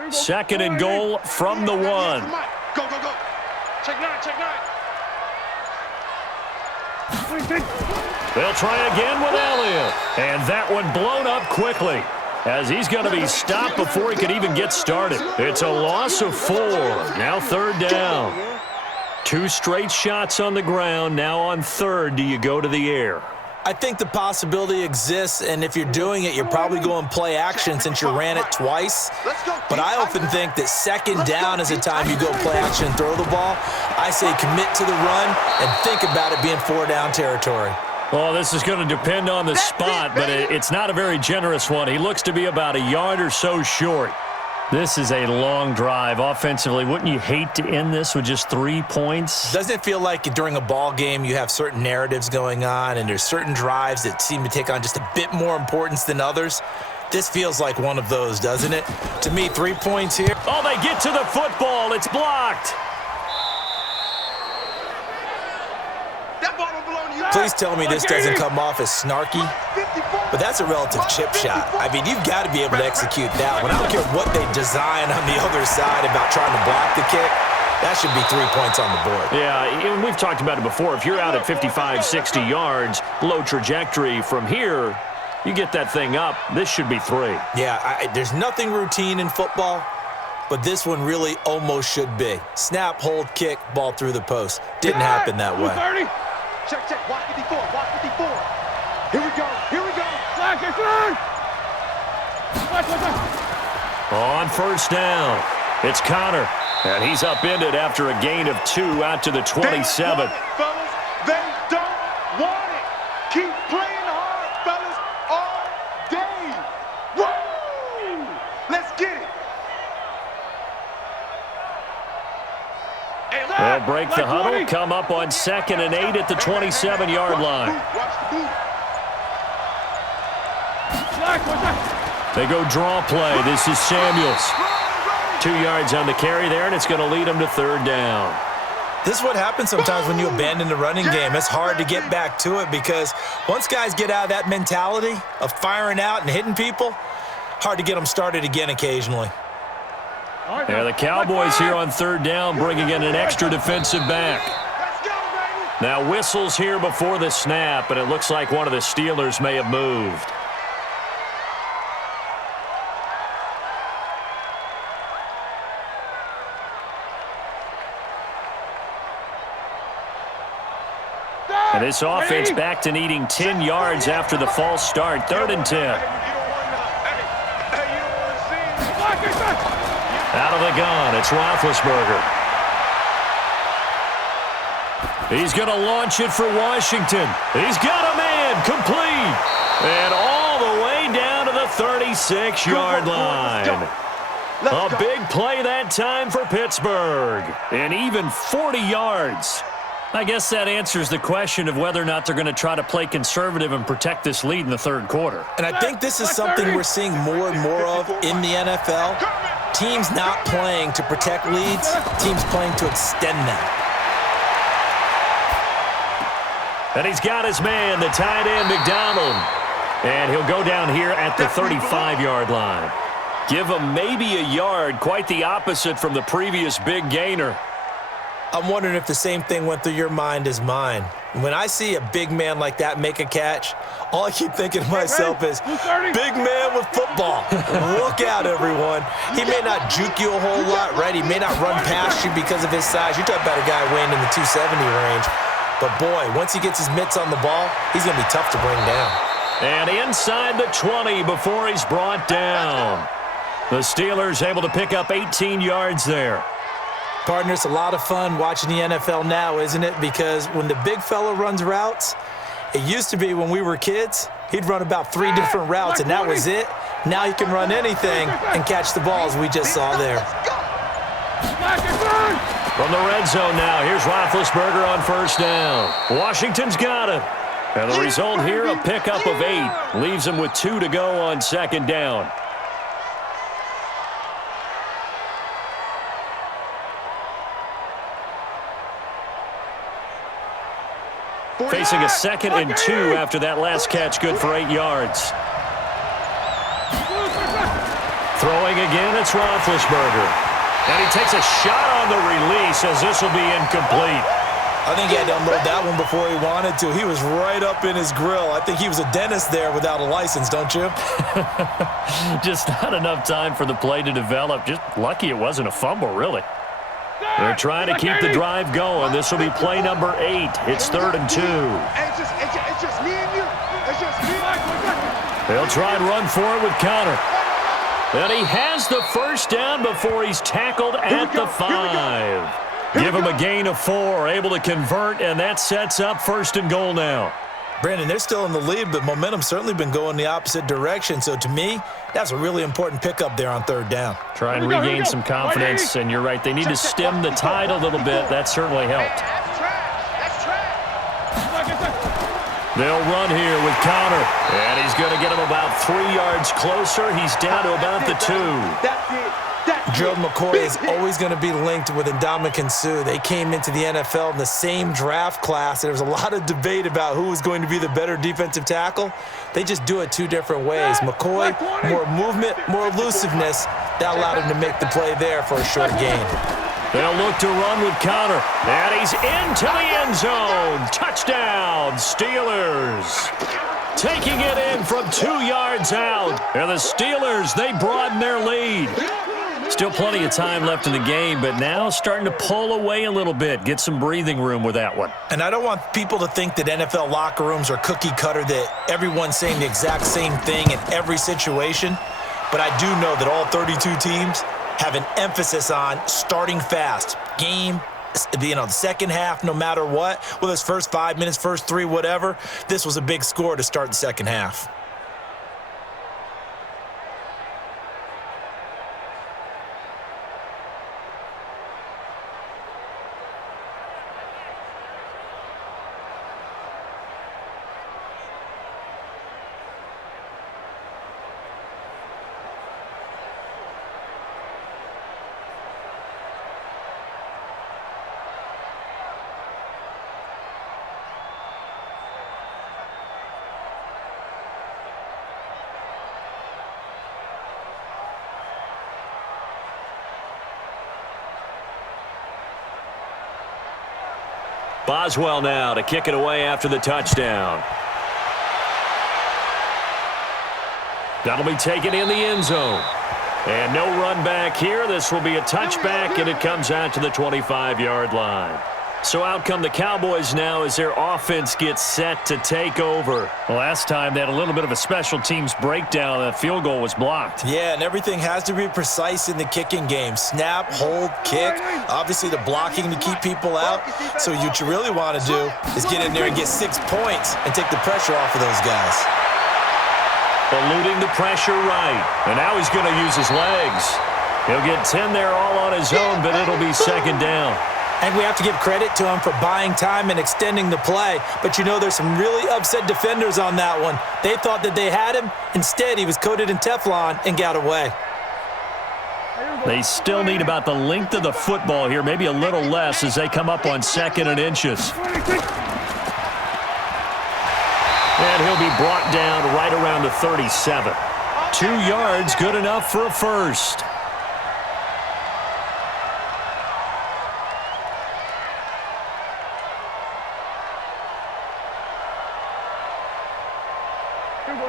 2nd and goal from the 1. Go, go, go. Check 9, check 9. They'll try again with Elliott. And that one blown up quickly as he's going to be stopped before he could even get started. It's a loss of 4. Now 3rd down. 2 straight shots on the ground. Now on 3rd, do you go to the air? I think the possibility exists, and if you're doing it, you're probably going play action since you ran it twice. But I often think that 2nd down is the time you go play action and throw the ball. I say commit to the run and think about it being 4-down territory. Well, this is going to depend on the spot, but it's not a very generous one. He looks to be about a yard or so short. This is a long drive offensively. Wouldn't you hate to end this with just 3 points? Doesn't it feel like during a ball game you have certain narratives going on and there's certain drives that seem to take on just a bit more importance than others? This feels like one of those, doesn't it? To me, 3 points here. Oh, they get to the football. It's blocked. Please tell me this doesn't come off as snarky, but that's a relative chip shot. I mean, you've got to be able to execute that one. I don't care what they design on the other side about trying to block the kick. That should be 3 points on the board. Yeah, and we've talked about it before. If you're out at 55, 60 yards, low trajectory from here, you get that thing up, this should be 3. Yeah, there's nothing routine in football, but this one really almost should be. Snap, hold, kick, ball through the post. Didn't happen that way. Check, check. Watch 54. Watch 54. Here we go. Here we go. Flag, flag. On 1st down, it's Connor. And he's upended after a gain of 2 out to the 27. Fellas, they don't want it. Keep playing hard, fellas, all day. Woo! Let's get it. They'll break the huddle, come up on 2nd and 8 at the 27-yard line. They go draw play. This is Samuels. 2 yards on the carry there, and it's going to lead them to 3rd down. This is what happens sometimes when you abandon the running game. It's hard to get back to it because once guys get out of that mentality of firing out and hitting people, hard to get them started again occasionally. Yeah, the Cowboys here on 3rd down, bringing in an extra defensive back. Now whistles here before the snap, and it looks like one of the Steelers may have moved. And this offense back to needing 10 yards after the false start. 3rd and 10. Out of the gun, it's Roethlisberger. He's going to launch it for Washington. He's got a man, complete. And all the way down to the 36-yard line. A big play that time for Pittsburgh. And even 40 yards. I guess that answers the question of whether or not they're going to try to play conservative and protect this lead in the third quarter. And I think this is something we're seeing more and more of in the NFL. Teams not playing to protect leads, teams playing to extend them. And he's got his man, the tight end, McDonald. And he'll go down here at the 35-yard line. Give him maybe a yard, quite the opposite from the previous big gainer. I'm wondering if the same thing went through your mind as mine. When I see a big man like that make a catch, all I keep thinking to myself is, big man with football. Look out, everyone. He may not juke you a whole lot, right? He may not run past you because of his size. You're talking about a guy weighing in the 270 range. But, boy, once he gets his mitts on the ball, he's going to be tough to bring down. And inside the 20 before he's brought down. The Steelers able to pick up 18 yards there. Partner, it's a lot of fun watching the NFL now, isn't it? Because when the big fella runs routes, it used to be when we were kids, he'd run about 3 different routes, and that was it. Now he can run anything and catch the balls we just saw there. From the red zone now, here's Roethlisberger on first down. Washington's got it. And the result here, a pickup of 8. Leaves him with 2 to go on second down. Facing a 2nd and 2 after that last catch, good for 8 yards. Throwing again, it's Roethlisberger. And he takes a shot on the release as this will be incomplete. I think he had to unload that one before he wanted to. He was right up in his grill. I think he was a dentist there without a license, don't you? Just not enough time for the play to develop. Just lucky it wasn't a fumble, really. They're trying to keep the drive going. This will be play number 8. It's 3rd and 2. It's just me and you. It's just me. They'll try and run for it with Connor. And he has the first down before he's tackled at the 5. Give him a gain of 4, able to convert, and that sets up 1st and goal now. Brandon, they're still in the lead, but momentum's certainly been going the opposite direction. So to me, that's a really important pickup there on 3rd down. Try and regain some confidence, and you're right. They need to stem the tide a little bit. That certainly helped. They'll run here with Connor, and he's going to get him about 3 yards closer. He's down to about the 2. That's it. Gerald McCoy is always going to be linked with Ndamukong Suh. They came into the NFL in the same draft class. There was a lot of debate about who was going to be the better defensive tackle. They just do it 2 different ways. McCoy, more movement, more elusiveness. That allowed him to make the play there for a short gain. They'll look to run with Connor, and he's into the end zone. Touchdown, Steelers. Taking it in from 2 yards out. And the Steelers, they broaden their lead. Still plenty of time left in the game, but now starting to pull away a little bit. Get some breathing room with that one. And I don't want people to think that NFL locker rooms are cookie cutter, that everyone's saying the exact same thing in every situation. But I do know that all 32 teams have an emphasis on starting fast. Game, the second half, no matter what, whether it's first 5 minutes, first 3, whatever, this was a big score to start the second half. Boswell now to kick it away after the touchdown. That'll be taken in the end zone. And no run back here. This will be a touchback, and it comes out to the 25-yard line. So out come the Cowboys now as their offense gets set to take over. Last time they had a little bit of a special teams breakdown. That field goal was blocked. Yeah, and everything has to be precise in the kicking game. Snap, hold, kick. Obviously the blocking to keep people out. So what you really want to do is get in there and get 6 points and take the pressure off of those guys. Eluding the pressure right. And now he's going to use his legs. He'll get 10 there all on his own, but it'll be second down. And we have to give credit to him for buying time and extending the play. But, you know, there's some really upset defenders on that one. They thought that they had him. Instead, he was coated in Teflon and got away. They still need about the length of the football here, maybe a little less as they come up on 2nd and inches. And he'll be brought down right around the 37. 2 yards, good enough for a first.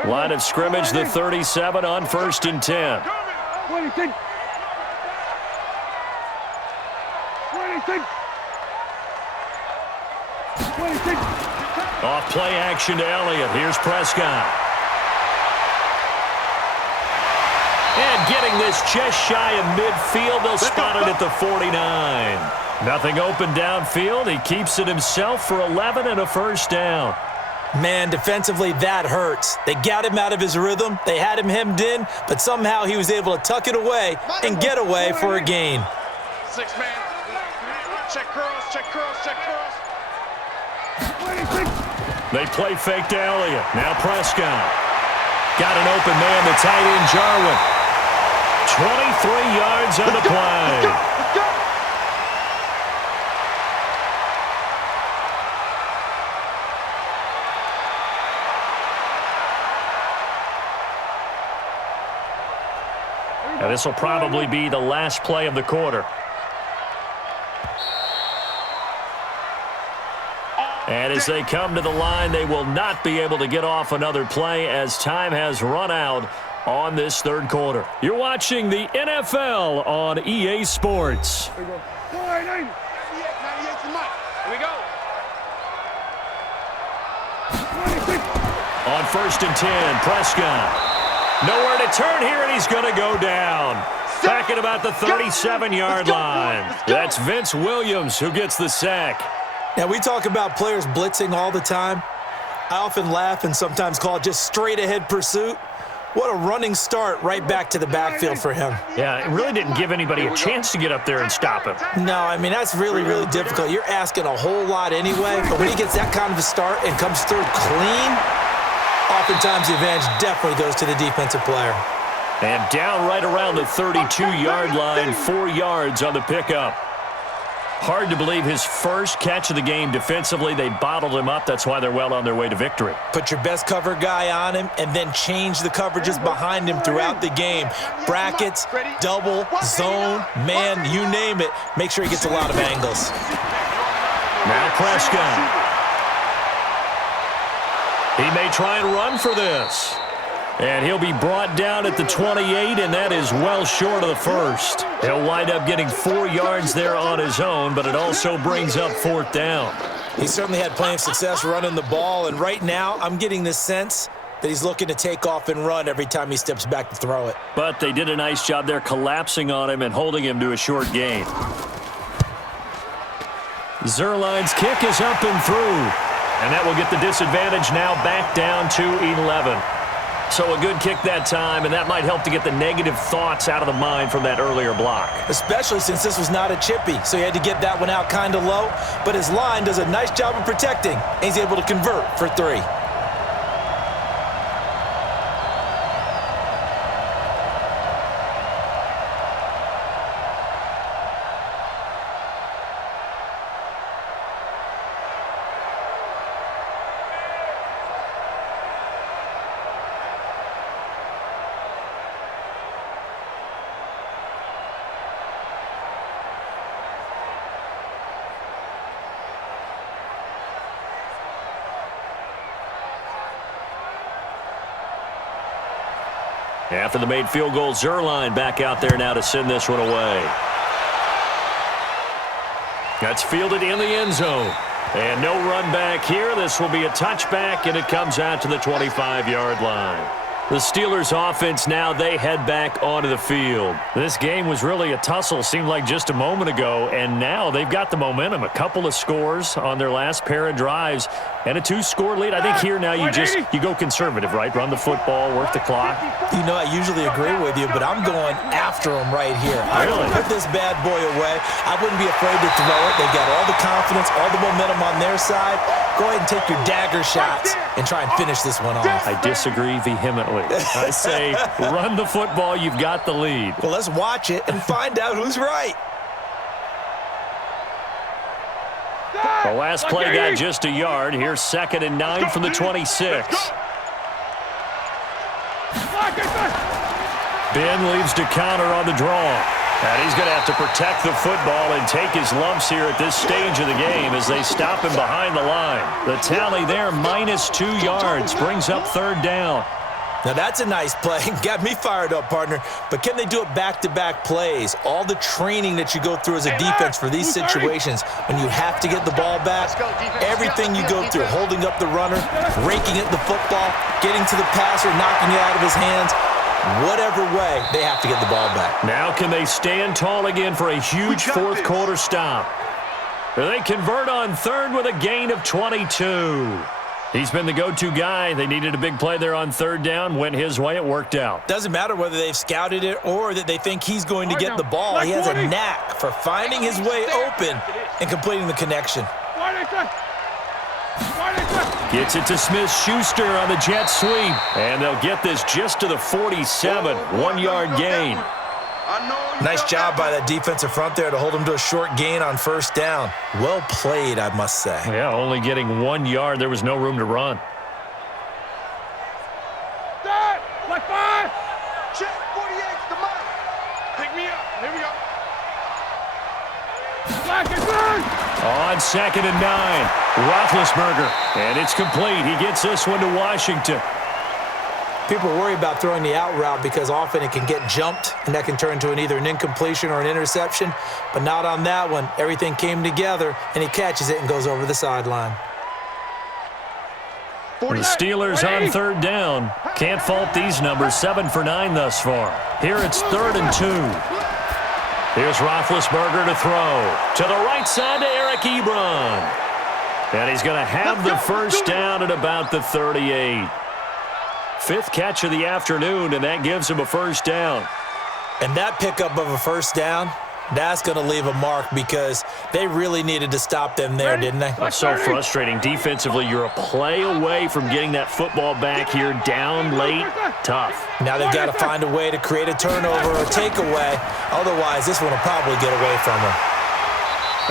Line of scrimmage, the 37 on 1st and 10. Off play action to Elliott. Here's Prescott. And getting this just shy of midfield. They'll spot it at the 49. Nothing open downfield. He keeps it himself for 11 and a first down. Man, defensively, that hurts. They got him out of his rhythm. They had him hemmed in, but somehow he was able to tuck it away and get away for a gain. 6 man. Check curls, check curls, check curls. They play fake to Elliott. Now Prescott. Got an open man, the tight end, Jarwin. 23 yards on the play. Let's go. Now this will probably be the last play of the quarter. And as they come to the line, they will not be able to get off another play as time has run out on this third quarter. You're watching the NFL on EA Sports. Here we go. 98 to Mike. Here we go. On 1st and 10, Prescott. Nowhere to turn here, and he's going to go down. Back at about the 37-yard line. That's Vince Williams who gets the sack. Now, we talk about players blitzing all the time. I often laugh and sometimes call it just straight-ahead pursuit. What a running start right back to the backfield for him. Yeah, it really didn't give anybody a chance to get up there and stop him. No, I mean, that's really, really difficult. You're asking a whole lot anyway, but when he gets that kind of a start and comes through clean, oftentimes the advantage definitely goes to the defensive player. And down right around the 32-yard line, 4 yards on the pickup. Hard to believe his first catch of the game defensively. They bottled him up. That's why they're well on their way to victory. Put your best cover guy on him and then change the coverages behind him throughout the game. Brackets, double, zone, man, you name it. Make sure he gets a lot of angles. Now Prescott. He may try and run for this. And he'll be brought down at the 28, and that is well short of the first. He'll wind up getting 4 yards there on his own, but it also brings up 4th down. He certainly had plenty of success running the ball, and right now I'm getting the sense that he's looking to take off and run every time he steps back to throw it. But they did a nice job there collapsing on him and holding him to a short gain. Zuerlein's kick is up and through, and that will get the disadvantage now back down to 11. So a good kick that time, and that might help to get the negative thoughts out of the mind from that earlier block. Especially since this was not a chippy, so he had to get that one out kind of low. But his line does a nice job of protecting, and he's able to convert for 3. After the made field goal, Zuerlein back out there now to send this one away. That's fielded in the end zone. And no run back here. This will be a touchback, and it comes out to the 25-yard line. The Steelers offense now, they head back onto the field. This game was really a tussle, seemed like just a moment ago, and now they've got the momentum. A couple of scores on their last pair of drives and a 2-score lead. I think here now you go conservative, right? Run the football, work the clock. You know, I usually agree with you, but I'm going after them right here. Really? I put this bad boy away. I wouldn't be afraid to throw it. They've got all the confidence, all the momentum on their side. Go ahead and take your dagger shots and try and finish this one off. I disagree vehemently. I say run the football. You've got the lead. Well, let's watch it and find out who's right. The last play got just a yard. Here's 2nd and 9 from the 26. Ben leaves to counter on the draw. And he's going to have to protect the football and take his lumps here at this stage of the game as they stop him behind the line. The tally there, -2 yards, brings up 3rd down. Now, that's a nice play. Got me fired up, partner. But can they do it back-to-back plays? All the training that you go through as a defense for these situations, when you have to get the ball back, everything you go through, holding up the runner, raking at the football, getting to the passer, knocking it out of his hands, whatever way, they have to get the ball back. Now can they stand tall again for a huge 4th quarter stop? They convert on 3rd with a gain of 22. He's been the go-to guy. They needed a big play there on 3rd down. Went his way. It worked out. Doesn't matter whether they've scouted it or that they think he's going to get the ball. He has a knack for finding his way open and completing the connection. Gets it to Smith-Schuster on the jet sweep. And they'll get this just to the 47. 1-yard gain. Nice job by that defensive front there to hold him to a short gain on 1st down. Well played, I must say. Yeah, only getting 1 yard. There was no room to run. Like 5. Check 48's the mic. Pick me up. Here we go. On 2nd and 9, Roethlisberger. And it's complete. He gets this one to Washington. People worry about throwing the out route because often it can get jumped, and that can turn into either an incompletion or an interception. But not on that one. Everything came together, and he catches it and goes over the sideline. The Steelers on 3rd down. Can't fault these numbers. 7 for 9 thus far. Here it's 3rd and 2. Here's Roethlisberger to throw. To the right side to Eric Ebron. And he's going to have the first down at about the 38. 5th catch of the afternoon, and that gives him a first down. And that pickup of a first down, that's going to leave a mark because they really needed to stop them there, didn't they? That's so frustrating. Defensively, you're a play away from getting that football back here down late. Tough. Now they've got to find a way to create a turnover or takeaway. Otherwise, this one will probably get away from them.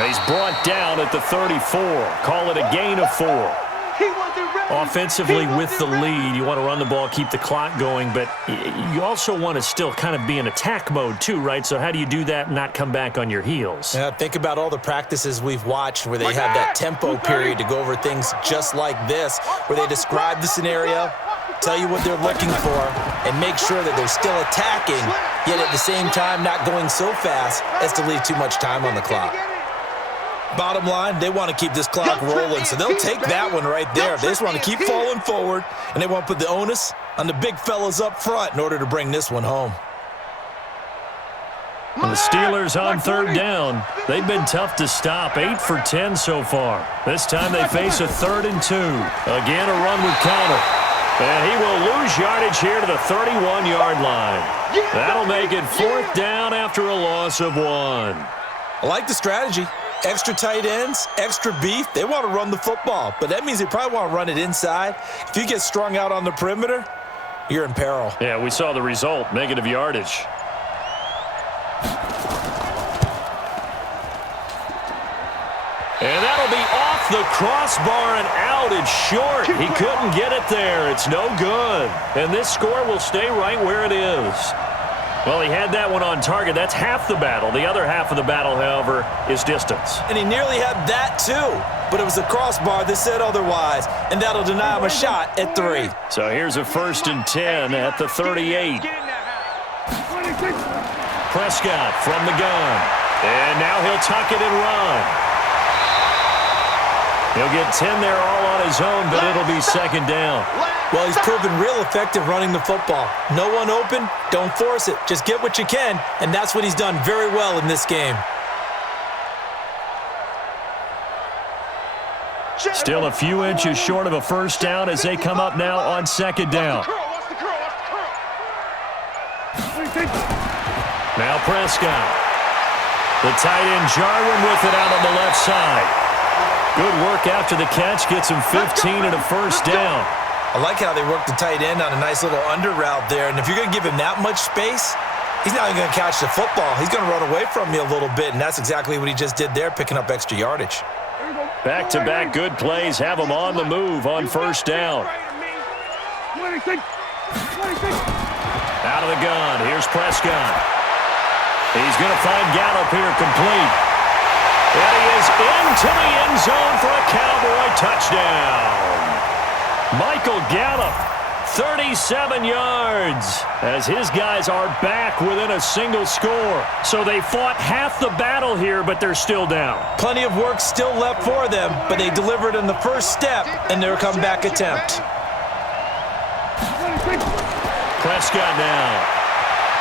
He's brought down at the 34. Call it a gain of 4. Offensively with the lead, you want to run the ball, keep the clock going, but you also want to still kind of be in attack mode too, right? So how do you do that and not come back on your heels? Yeah, think about all the practices we've watched where they have that tempo period to go over things just like this, where they describe the scenario, tell you what they're looking for, and make sure that they're still attacking, yet at the same time not going so fast as to leave too much time on the clock. Bottom line, they want to keep this clock rolling, so they'll take that one right there. They just want to keep falling forward, and they want to put the onus on the big fellas up front in order to bring this one home. And the Steelers on 3rd down. They've been tough to stop. 8 for 10 so far. This time they face a 3rd and 2. Again, a run with counter. And he will lose yardage here to the 31-yard line. That'll make it 4th down after a loss of 1. I like the strategy. Extra tight ends, extra beef. They want to run the football, but that means they probably want to run it inside. If you get strung out on the perimeter, you're in peril. Yeah, we saw the result, negative yardage. And that'll be off the crossbar and out. It's short. He couldn't get it there. It's no good. And this score will stay right where it is. Well, he had that one on target. That's half the battle. The other half of the battle, however, is distance. And he nearly had that too, but it was the crossbar that said otherwise, and that'll deny him a shot at 3. So here's a 1st and 10 at the 38. Prescott from the gun. And now he'll tuck it and run. He'll get 10 there all on his own, but it'll be second down. Well, he's proven real effective running the football. No one open, don't force it. Just get what you can, and that's what he's done very well in this game. Still a few inches short of a first down as they come up now on second down. Now Prescott. The tight end Jarwin with it out on the left side. Good work after the catch. Gets him 15 and a first down. I like how they work the tight end on a nice little under route there. And if you're going to give him that much space, he's not even going to catch the football. He's going to run away from me a little bit, and that's exactly what he just did there, picking up extra yardage. Back-to-back good plays have him on the move on first down. Out of the gun. Here's Prescott. He's going to find Gallup here complete. And he is into the end zone for a Cowboy touchdown. Michael Gallup, 37 yards, as his guys are back within a single score. So they fought half the battle here, but they're still down. Plenty of work still left for them, but they delivered in the first step in their comeback attempt. Prescott now.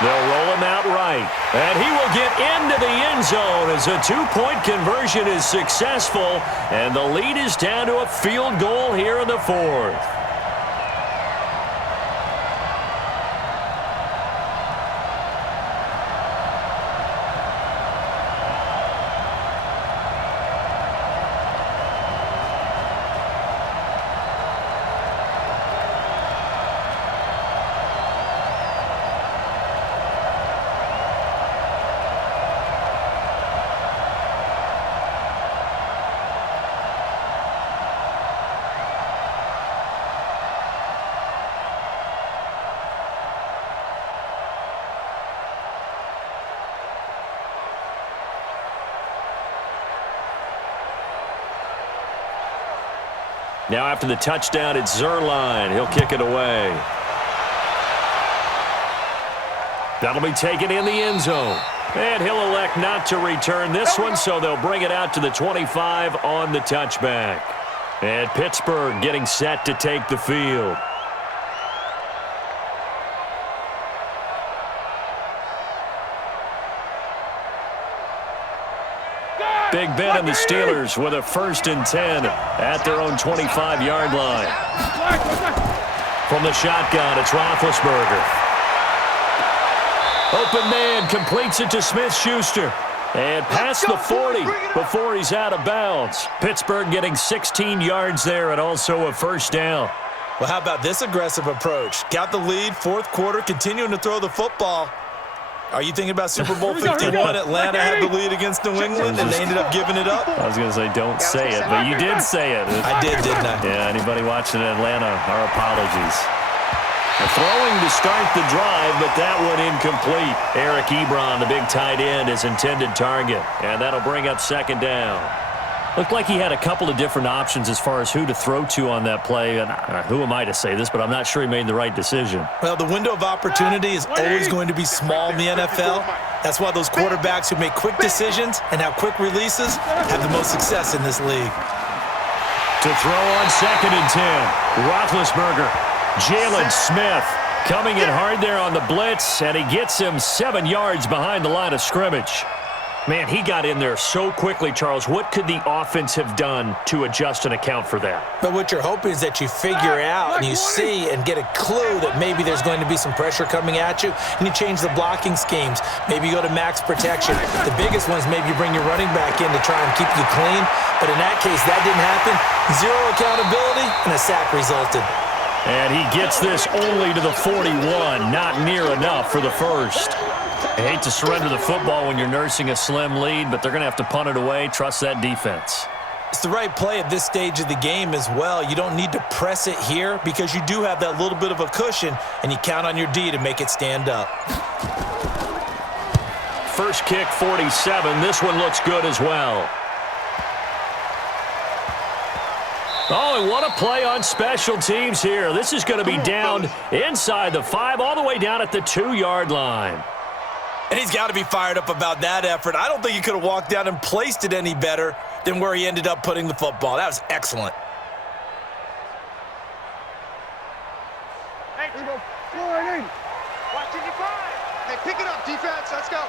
They'll roll him out right, and he will get into the end zone as a two-point conversion is successful, and the lead is down to a field goal here in the fourth. Now after the touchdown, it's Zerline. He'll kick it away. That'll be taken in the end zone. And he'll elect not to return this one, so they'll bring it out to the 25 on the touchback. And Pittsburgh getting set to take the field. Big Ben and the Steelers with a 1st and 10 at their own 25-yard line. From the shotgun, it's Roethlisberger. Open man completes it to Smith-Schuster. And past the 40 before he's out of bounds. Pittsburgh getting 16 yards there and also a first down. Well, how about this aggressive approach? Got the lead, fourth quarter, continuing to throw the football. Are you thinking about Super Bowl 51? Atlanta had the lead against New England, and they ended up giving it up? I was going to say, don't say it, but you did say it. I did, didn't I? Yeah, anybody watching Atlanta, our apologies. They're throwing to start the drive, but that one incomplete. Eric Ebron, the big tight end, is intended target, and that'll bring up second down. Looked like he had a couple of different options as far as who to throw to on that play. And who am I to say this, but I'm not sure he made the right decision. Well, the window of opportunity is always going to be small in the NFL. That's why those quarterbacks who make quick decisions and have quick releases have the most success in this league. To throw on 2nd and 10, Roethlisberger, Jalen Smith coming in hard there on the blitz, and he gets him 7 yards behind the line of scrimmage. Man, he got in there so quickly, Charles. What could the offense have done to adjust and account for that? But what you're hoping is that you figure out and you see and get a clue that maybe there's going to be some pressure coming at you, and you change the blocking schemes. Maybe you go to max protection. The biggest ones, maybe you bring your running back in to try and keep you clean. But in that case, that didn't happen. Zero accountability, and a sack resulted. And he gets this only to the 41, not near enough for the first. I hate to surrender the football when you're nursing a slim lead, but they're going to have to punt it away. Trust that defense. It's the right play at this stage of the game as well. You don't need to press it here because you do have that little bit of a cushion, and you count on your D to make it stand up. First kick, 47. This one looks good as well. Oh, and what a play on special teams here. This is going to be down inside the 5, all the way down at the 2-yard line. And he's got to be fired up about that effort. I don't think he could have walked down and placed it any better. than where he ended up putting the football. That was excellent. Hey, watch it, hey, pick it up, defense. Let's go.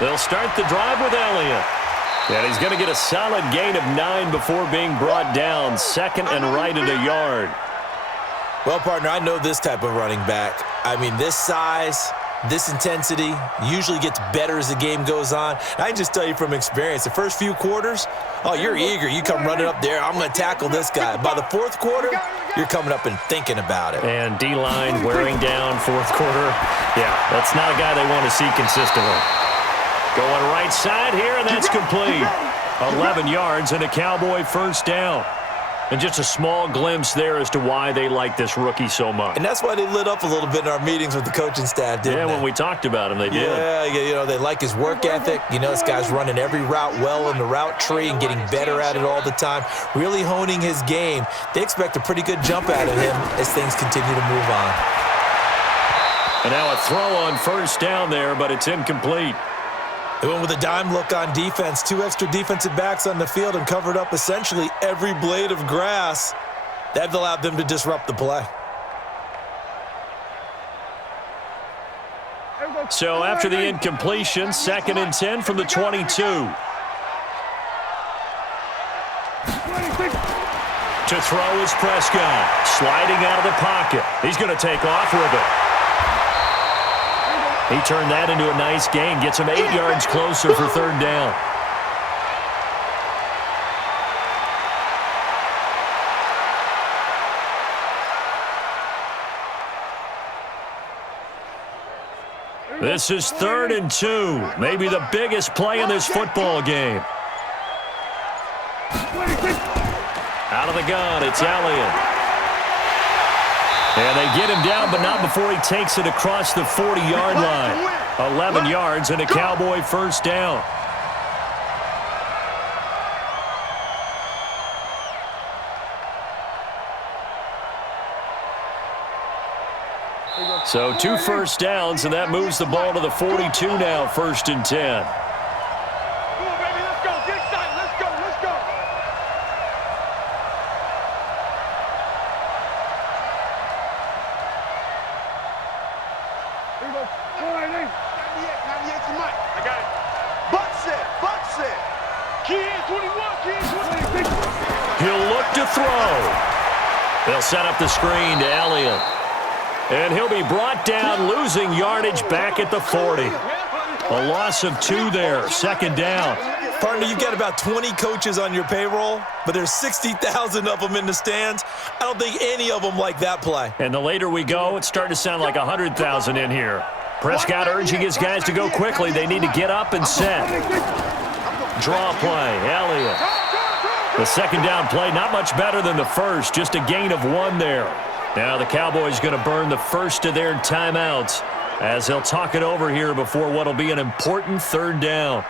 They'll start the drive with Elliott. And he's going to get a solid gain of 9 before being brought down. Second and right at a yard. Well, partner, I know this type of running back. I mean, this size, this intensity usually gets better as the game goes on. I can just tell you from experience, the first few quarters, oh, you're eager. You come running up there, I'm going to tackle this guy. By the fourth quarter, you're coming up and thinking about it. And D-line wearing down fourth quarter. Yeah, that's not a guy they want to see consistently. Going right side here, and that's complete. 11 yards and a Cowboy first down. And just a small glimpse there as to why they like this rookie so much. And that's why they lit up a little bit in our meetings with the coaching staff, didn't they? Yeah, when we talked about him, they did. Yeah, you know, they like his work ethic. You know, this guy's running every route well in the route tree and getting better at it all the time, really honing his game. They expect a pretty good jump out of him as things continue to move on. And now a throw on first down there, but it's incomplete. They went with a dime look on defense. 2 extra defensive backs on the field and covered up essentially every blade of grass. That allowed them to disrupt the play. So after the incompletion, 2nd and 10 from the 22. To throw is Prescott. Sliding out of the pocket. He's going to take off with it. He turned that into a nice gain. Gets him 8 yards closer for third down. This is 3rd and 2. Maybe the biggest play in this football game. Out of the gun, it's Elliott. And they get him down, but not before he takes it across the 40-yard line. 11 yards and a Cowboy first down. So 2 first downs, and that moves the ball to the 42 now, 1st and 10. He'll look to throw. They'll set up the screen to Elliott. And he'll be brought down, losing yardage back at the 40. A loss of 2 there, 2nd down. Partner, you've got about 20 coaches on your payroll, but there's 60,000 of them in the stands. I don't think any of them like that play. And the later we go, it's starting to sound like 100,000 in here. Prescott urging his guys to go quickly. They need to get up and set. Draw play, Elliott. The 2nd down play, not much better than the first, just a gain of 1 there. Now the Cowboys going to burn the first of their timeouts as they'll talk it over here before what will be an important 3rd down.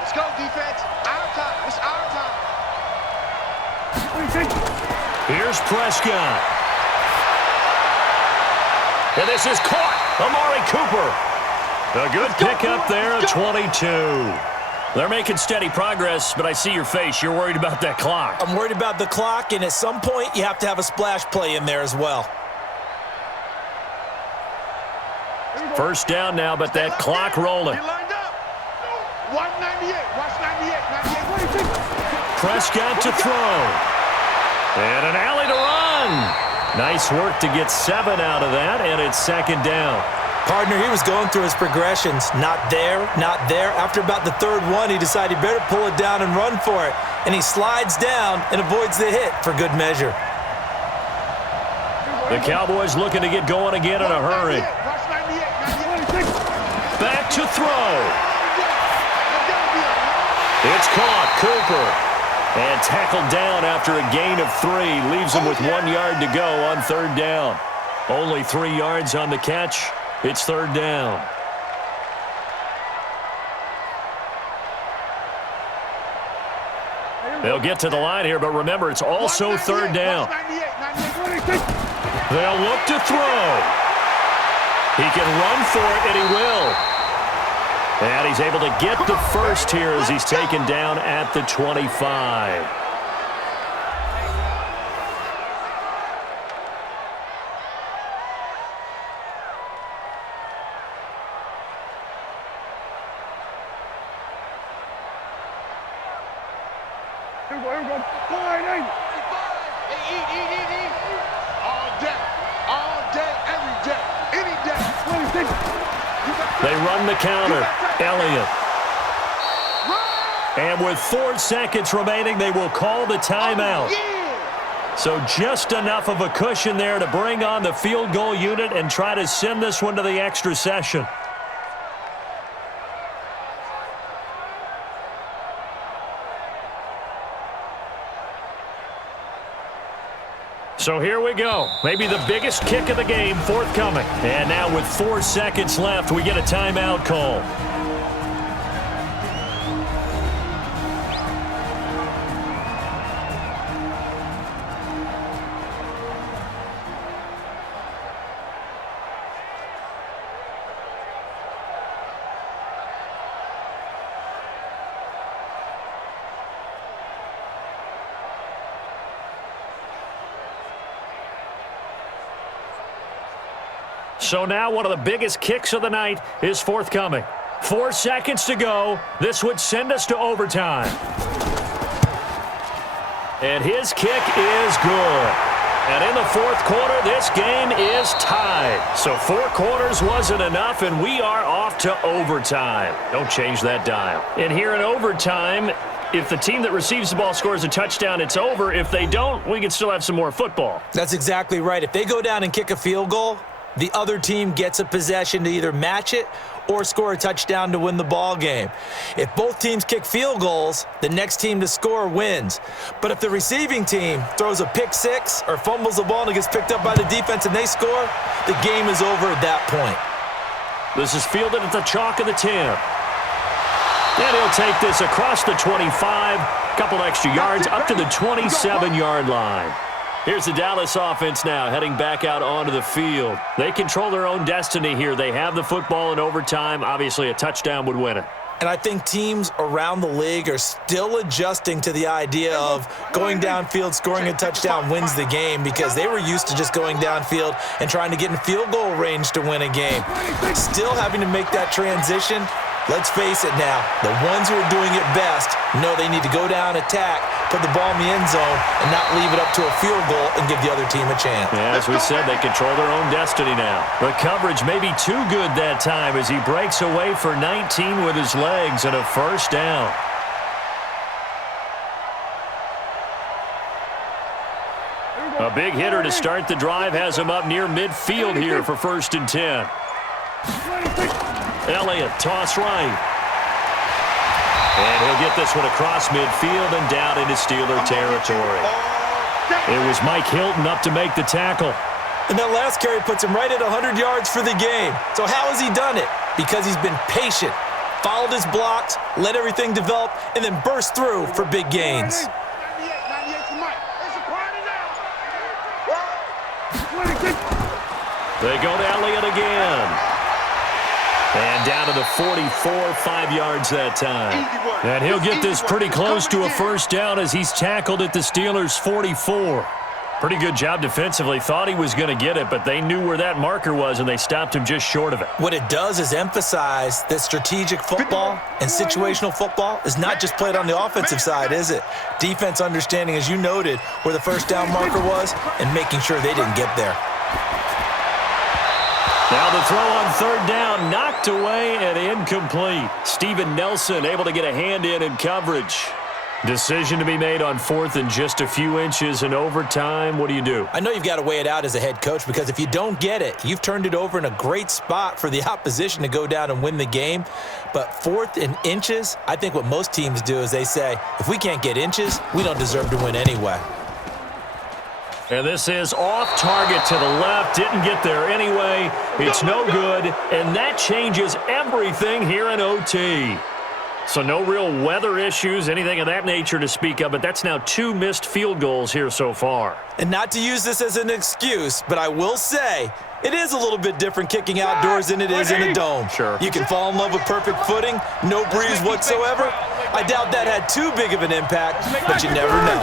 Let's go, defense. Our time. It's our time. Here's Prescott. And this is caught. Amari Cooper. A good pickup there at 22. They're making steady progress, but I see your face. You're worried about that clock. I'm worried about the clock, and at some point, you have to have a splash play in there as well. First down now, but that clock rolling. 198. Watch 98. Prescott to throw. And an alley to run. Nice work to get 7 out of that, and it's 2nd down. Partner, he was going through his progressions. Not there, not there. After about the 3rd one, he decided he better pull it down and run for it. And he slides down and avoids the hit for good measure. The Cowboys looking to get going again in a hurry. Back to throw. It's caught. Cooper. And tackled down after a gain of 3. Leaves him with 1 yard to go on 3rd down. Only 3 yards on the catch. It's 3rd down. They'll get to the line here, but remember, it's also third down. They'll look to throw. He can run for it, and he will. And he's able to get the first here as he's taken down at the 25. They run the counter. Elliott. And with 4 seconds remaining, they will call the timeout. So just enough of a cushion there to bring on the field goal unit and try to send this one to the extra session. So here we go. Maybe the biggest kick of the game forthcoming. And now with 4 seconds left, we get a timeout call. So now one of the biggest kicks of the night is forthcoming. 4 seconds to go. This would send us to overtime. And his kick is good. And in the fourth quarter, this game is tied. So 4 quarters wasn't enough, and we are off to overtime. Don't change that dial. And here in overtime, if the team that receives the ball scores a touchdown, it's over. If they don't, we can still have some more football. That's exactly right. If they go down and kick a field goal, the other team gets a possession to either match it or score a touchdown to win the ball game. If both teams kick field goals, the next team to score wins. But if the receiving team throws a pick six or fumbles the ball and it gets picked up by the defense and they score, the game is over at that point. This is fielded at the chalk of the 10. And he'll take this across the 25, couple extra yards up to the 27-yard line. Here's the Dallas offense now heading back out onto the field. They control their own destiny here. They have the football in overtime. Obviously, a touchdown would win it. And I think teams around the league are still adjusting to the idea of going downfield, scoring a touchdown wins the game, because they were used to just going downfield and trying to get in field goal range to win a game. Still having to make that transition. Let's face it now, the ones who are doing it best know they need to go down, attack, put the ball in the end zone, and not leave it up to a field goal and give the other team a chance. Yeah, as we said, they control their own destiny now. The coverage may be too good that time as he breaks away for 19 with his legs and a first down. A big hitter to start the drive has him up near midfield here for 1st and 10. Elliott, toss right. And he'll get this one across midfield and down into Steeler territory. It was Mike Hilton up to make the tackle. And that last carry puts him right at 100 yards for the game. So how has he done it? Because he's been patient, followed his blocks, let everything develop, and then burst through for big gains. They go to Elliott again. And down to the 44, 5 yards that time. And he'll get this pretty close to a first down as he's tackled at the Steelers' 44. Pretty good job defensively. Thought he was going to get it, but they knew where that marker was, and they stopped him just short of it. What it does is emphasize that strategic football and situational football is not just played on the offensive side, is it? Defense understanding, as you noted, where the first down marker was and making sure they didn't get there. Now the throw on 3rd down, knocked away and incomplete. Steven Nelson able to get a hand in coverage. Decision to be made on 4th and just a few inches in overtime. What do you do? I know you've got to weigh it out as a head coach, because if you don't get it, you've turned it over in a great spot for the opposition to go down and win the game. But 4th and inches, I think what most teams do is they say, if we can't get inches, we don't deserve to win anyway. And this is off target to the left. Didn't get there anyway. It's no good. And that changes everything here in OT. So no real weather issues, anything of that nature to speak of, but that's now 2 missed field goals here so far. And not to use this as an excuse, but I will say it is a little bit different kicking outdoors than it is in a dome. Sure. You can fall in love with perfect footing, no breeze whatsoever. I doubt that had too big of an impact, but you never know.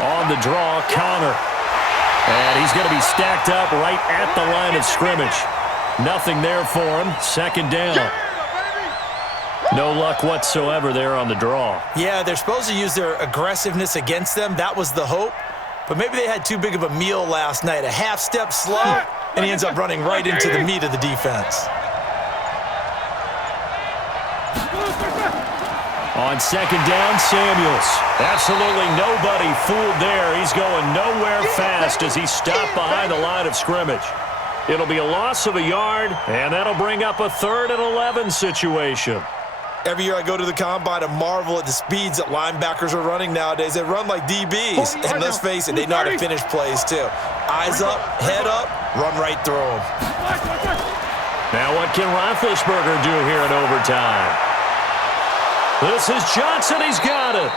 On the draw, Connor. And he's going to be stacked up right at the line of scrimmage. Nothing there for him. Second down. No luck whatsoever there on the draw. Yeah, they're supposed to use their aggressiveness against them. That was the hope. But maybe they had too big of a meal last night. A half step slow, and he ends up running right into the meat of the defense. On second down, Samuels. Absolutely nobody fooled there. He's going nowhere fast as he's stopped behind the line of scrimmage. It'll be a loss of a yard, and that'll bring up a 3rd and 11 situation. Every year I go to the combine and marvel at the speeds that linebackers are running nowadays. They run like DBs. And let's face it, they know how to finish plays too. Eyes up, head up, run right through them. Now what can Roethlisberger do here in overtime? This is Johnson. He's got it.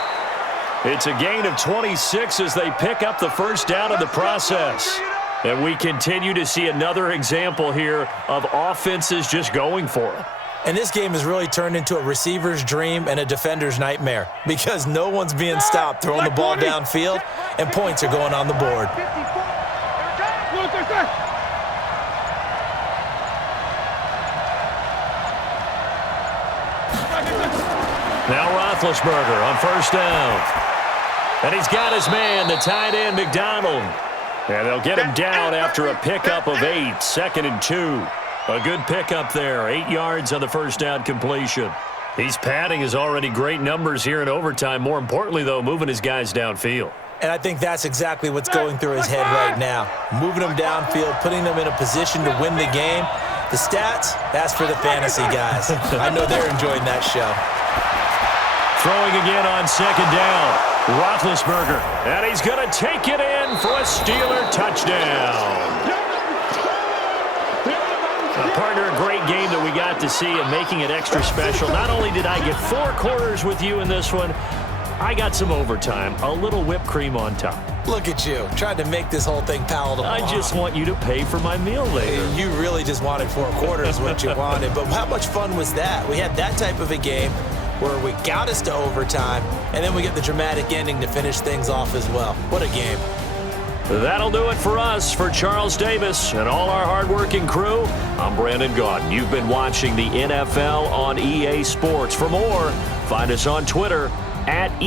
It's a gain of 26 as they pick up the first down in the process. And we continue to see another example here of offenses just going for it. And this game has really turned into a receiver's dream and a defender's nightmare because no one's being stopped throwing the ball downfield, and points are going on the board. Now Roethlisberger on first down. And he's got his man, the tight end, McDonald. And they'll get him down after a pickup of 8, 2nd and 2. A good pickup there, 8 yards on the first down completion. He's padding his already great numbers here in overtime. More importantly, though, moving his guys downfield. And I think that's exactly what's going through his head right now. Moving them downfield, putting them in a position to win the game. The stats, that's for the fantasy guys. I know they're enjoying that show. Throwing again on second down. Roethlisberger, and he's going to take it in for a Steeler touchdown. Partner, a great game that we got to see and making it extra special. Not only did I get 4 quarters with you in this one, I got some overtime, a little whipped cream on top. Look at you, trying to make this whole thing palatable. I just want you to pay for my meal later. You really just wanted 4 quarters, what you wanted. But how much fun was that? We had that type of a game where we got us to overtime, and then we get the dramatic ending to finish things off as well. What a game. That'll do it for us. For Charles Davis and all our hardworking crew, I'm Brandon Gaudin. You've been watching the NFL on EA Sports. For more, find us on Twitter @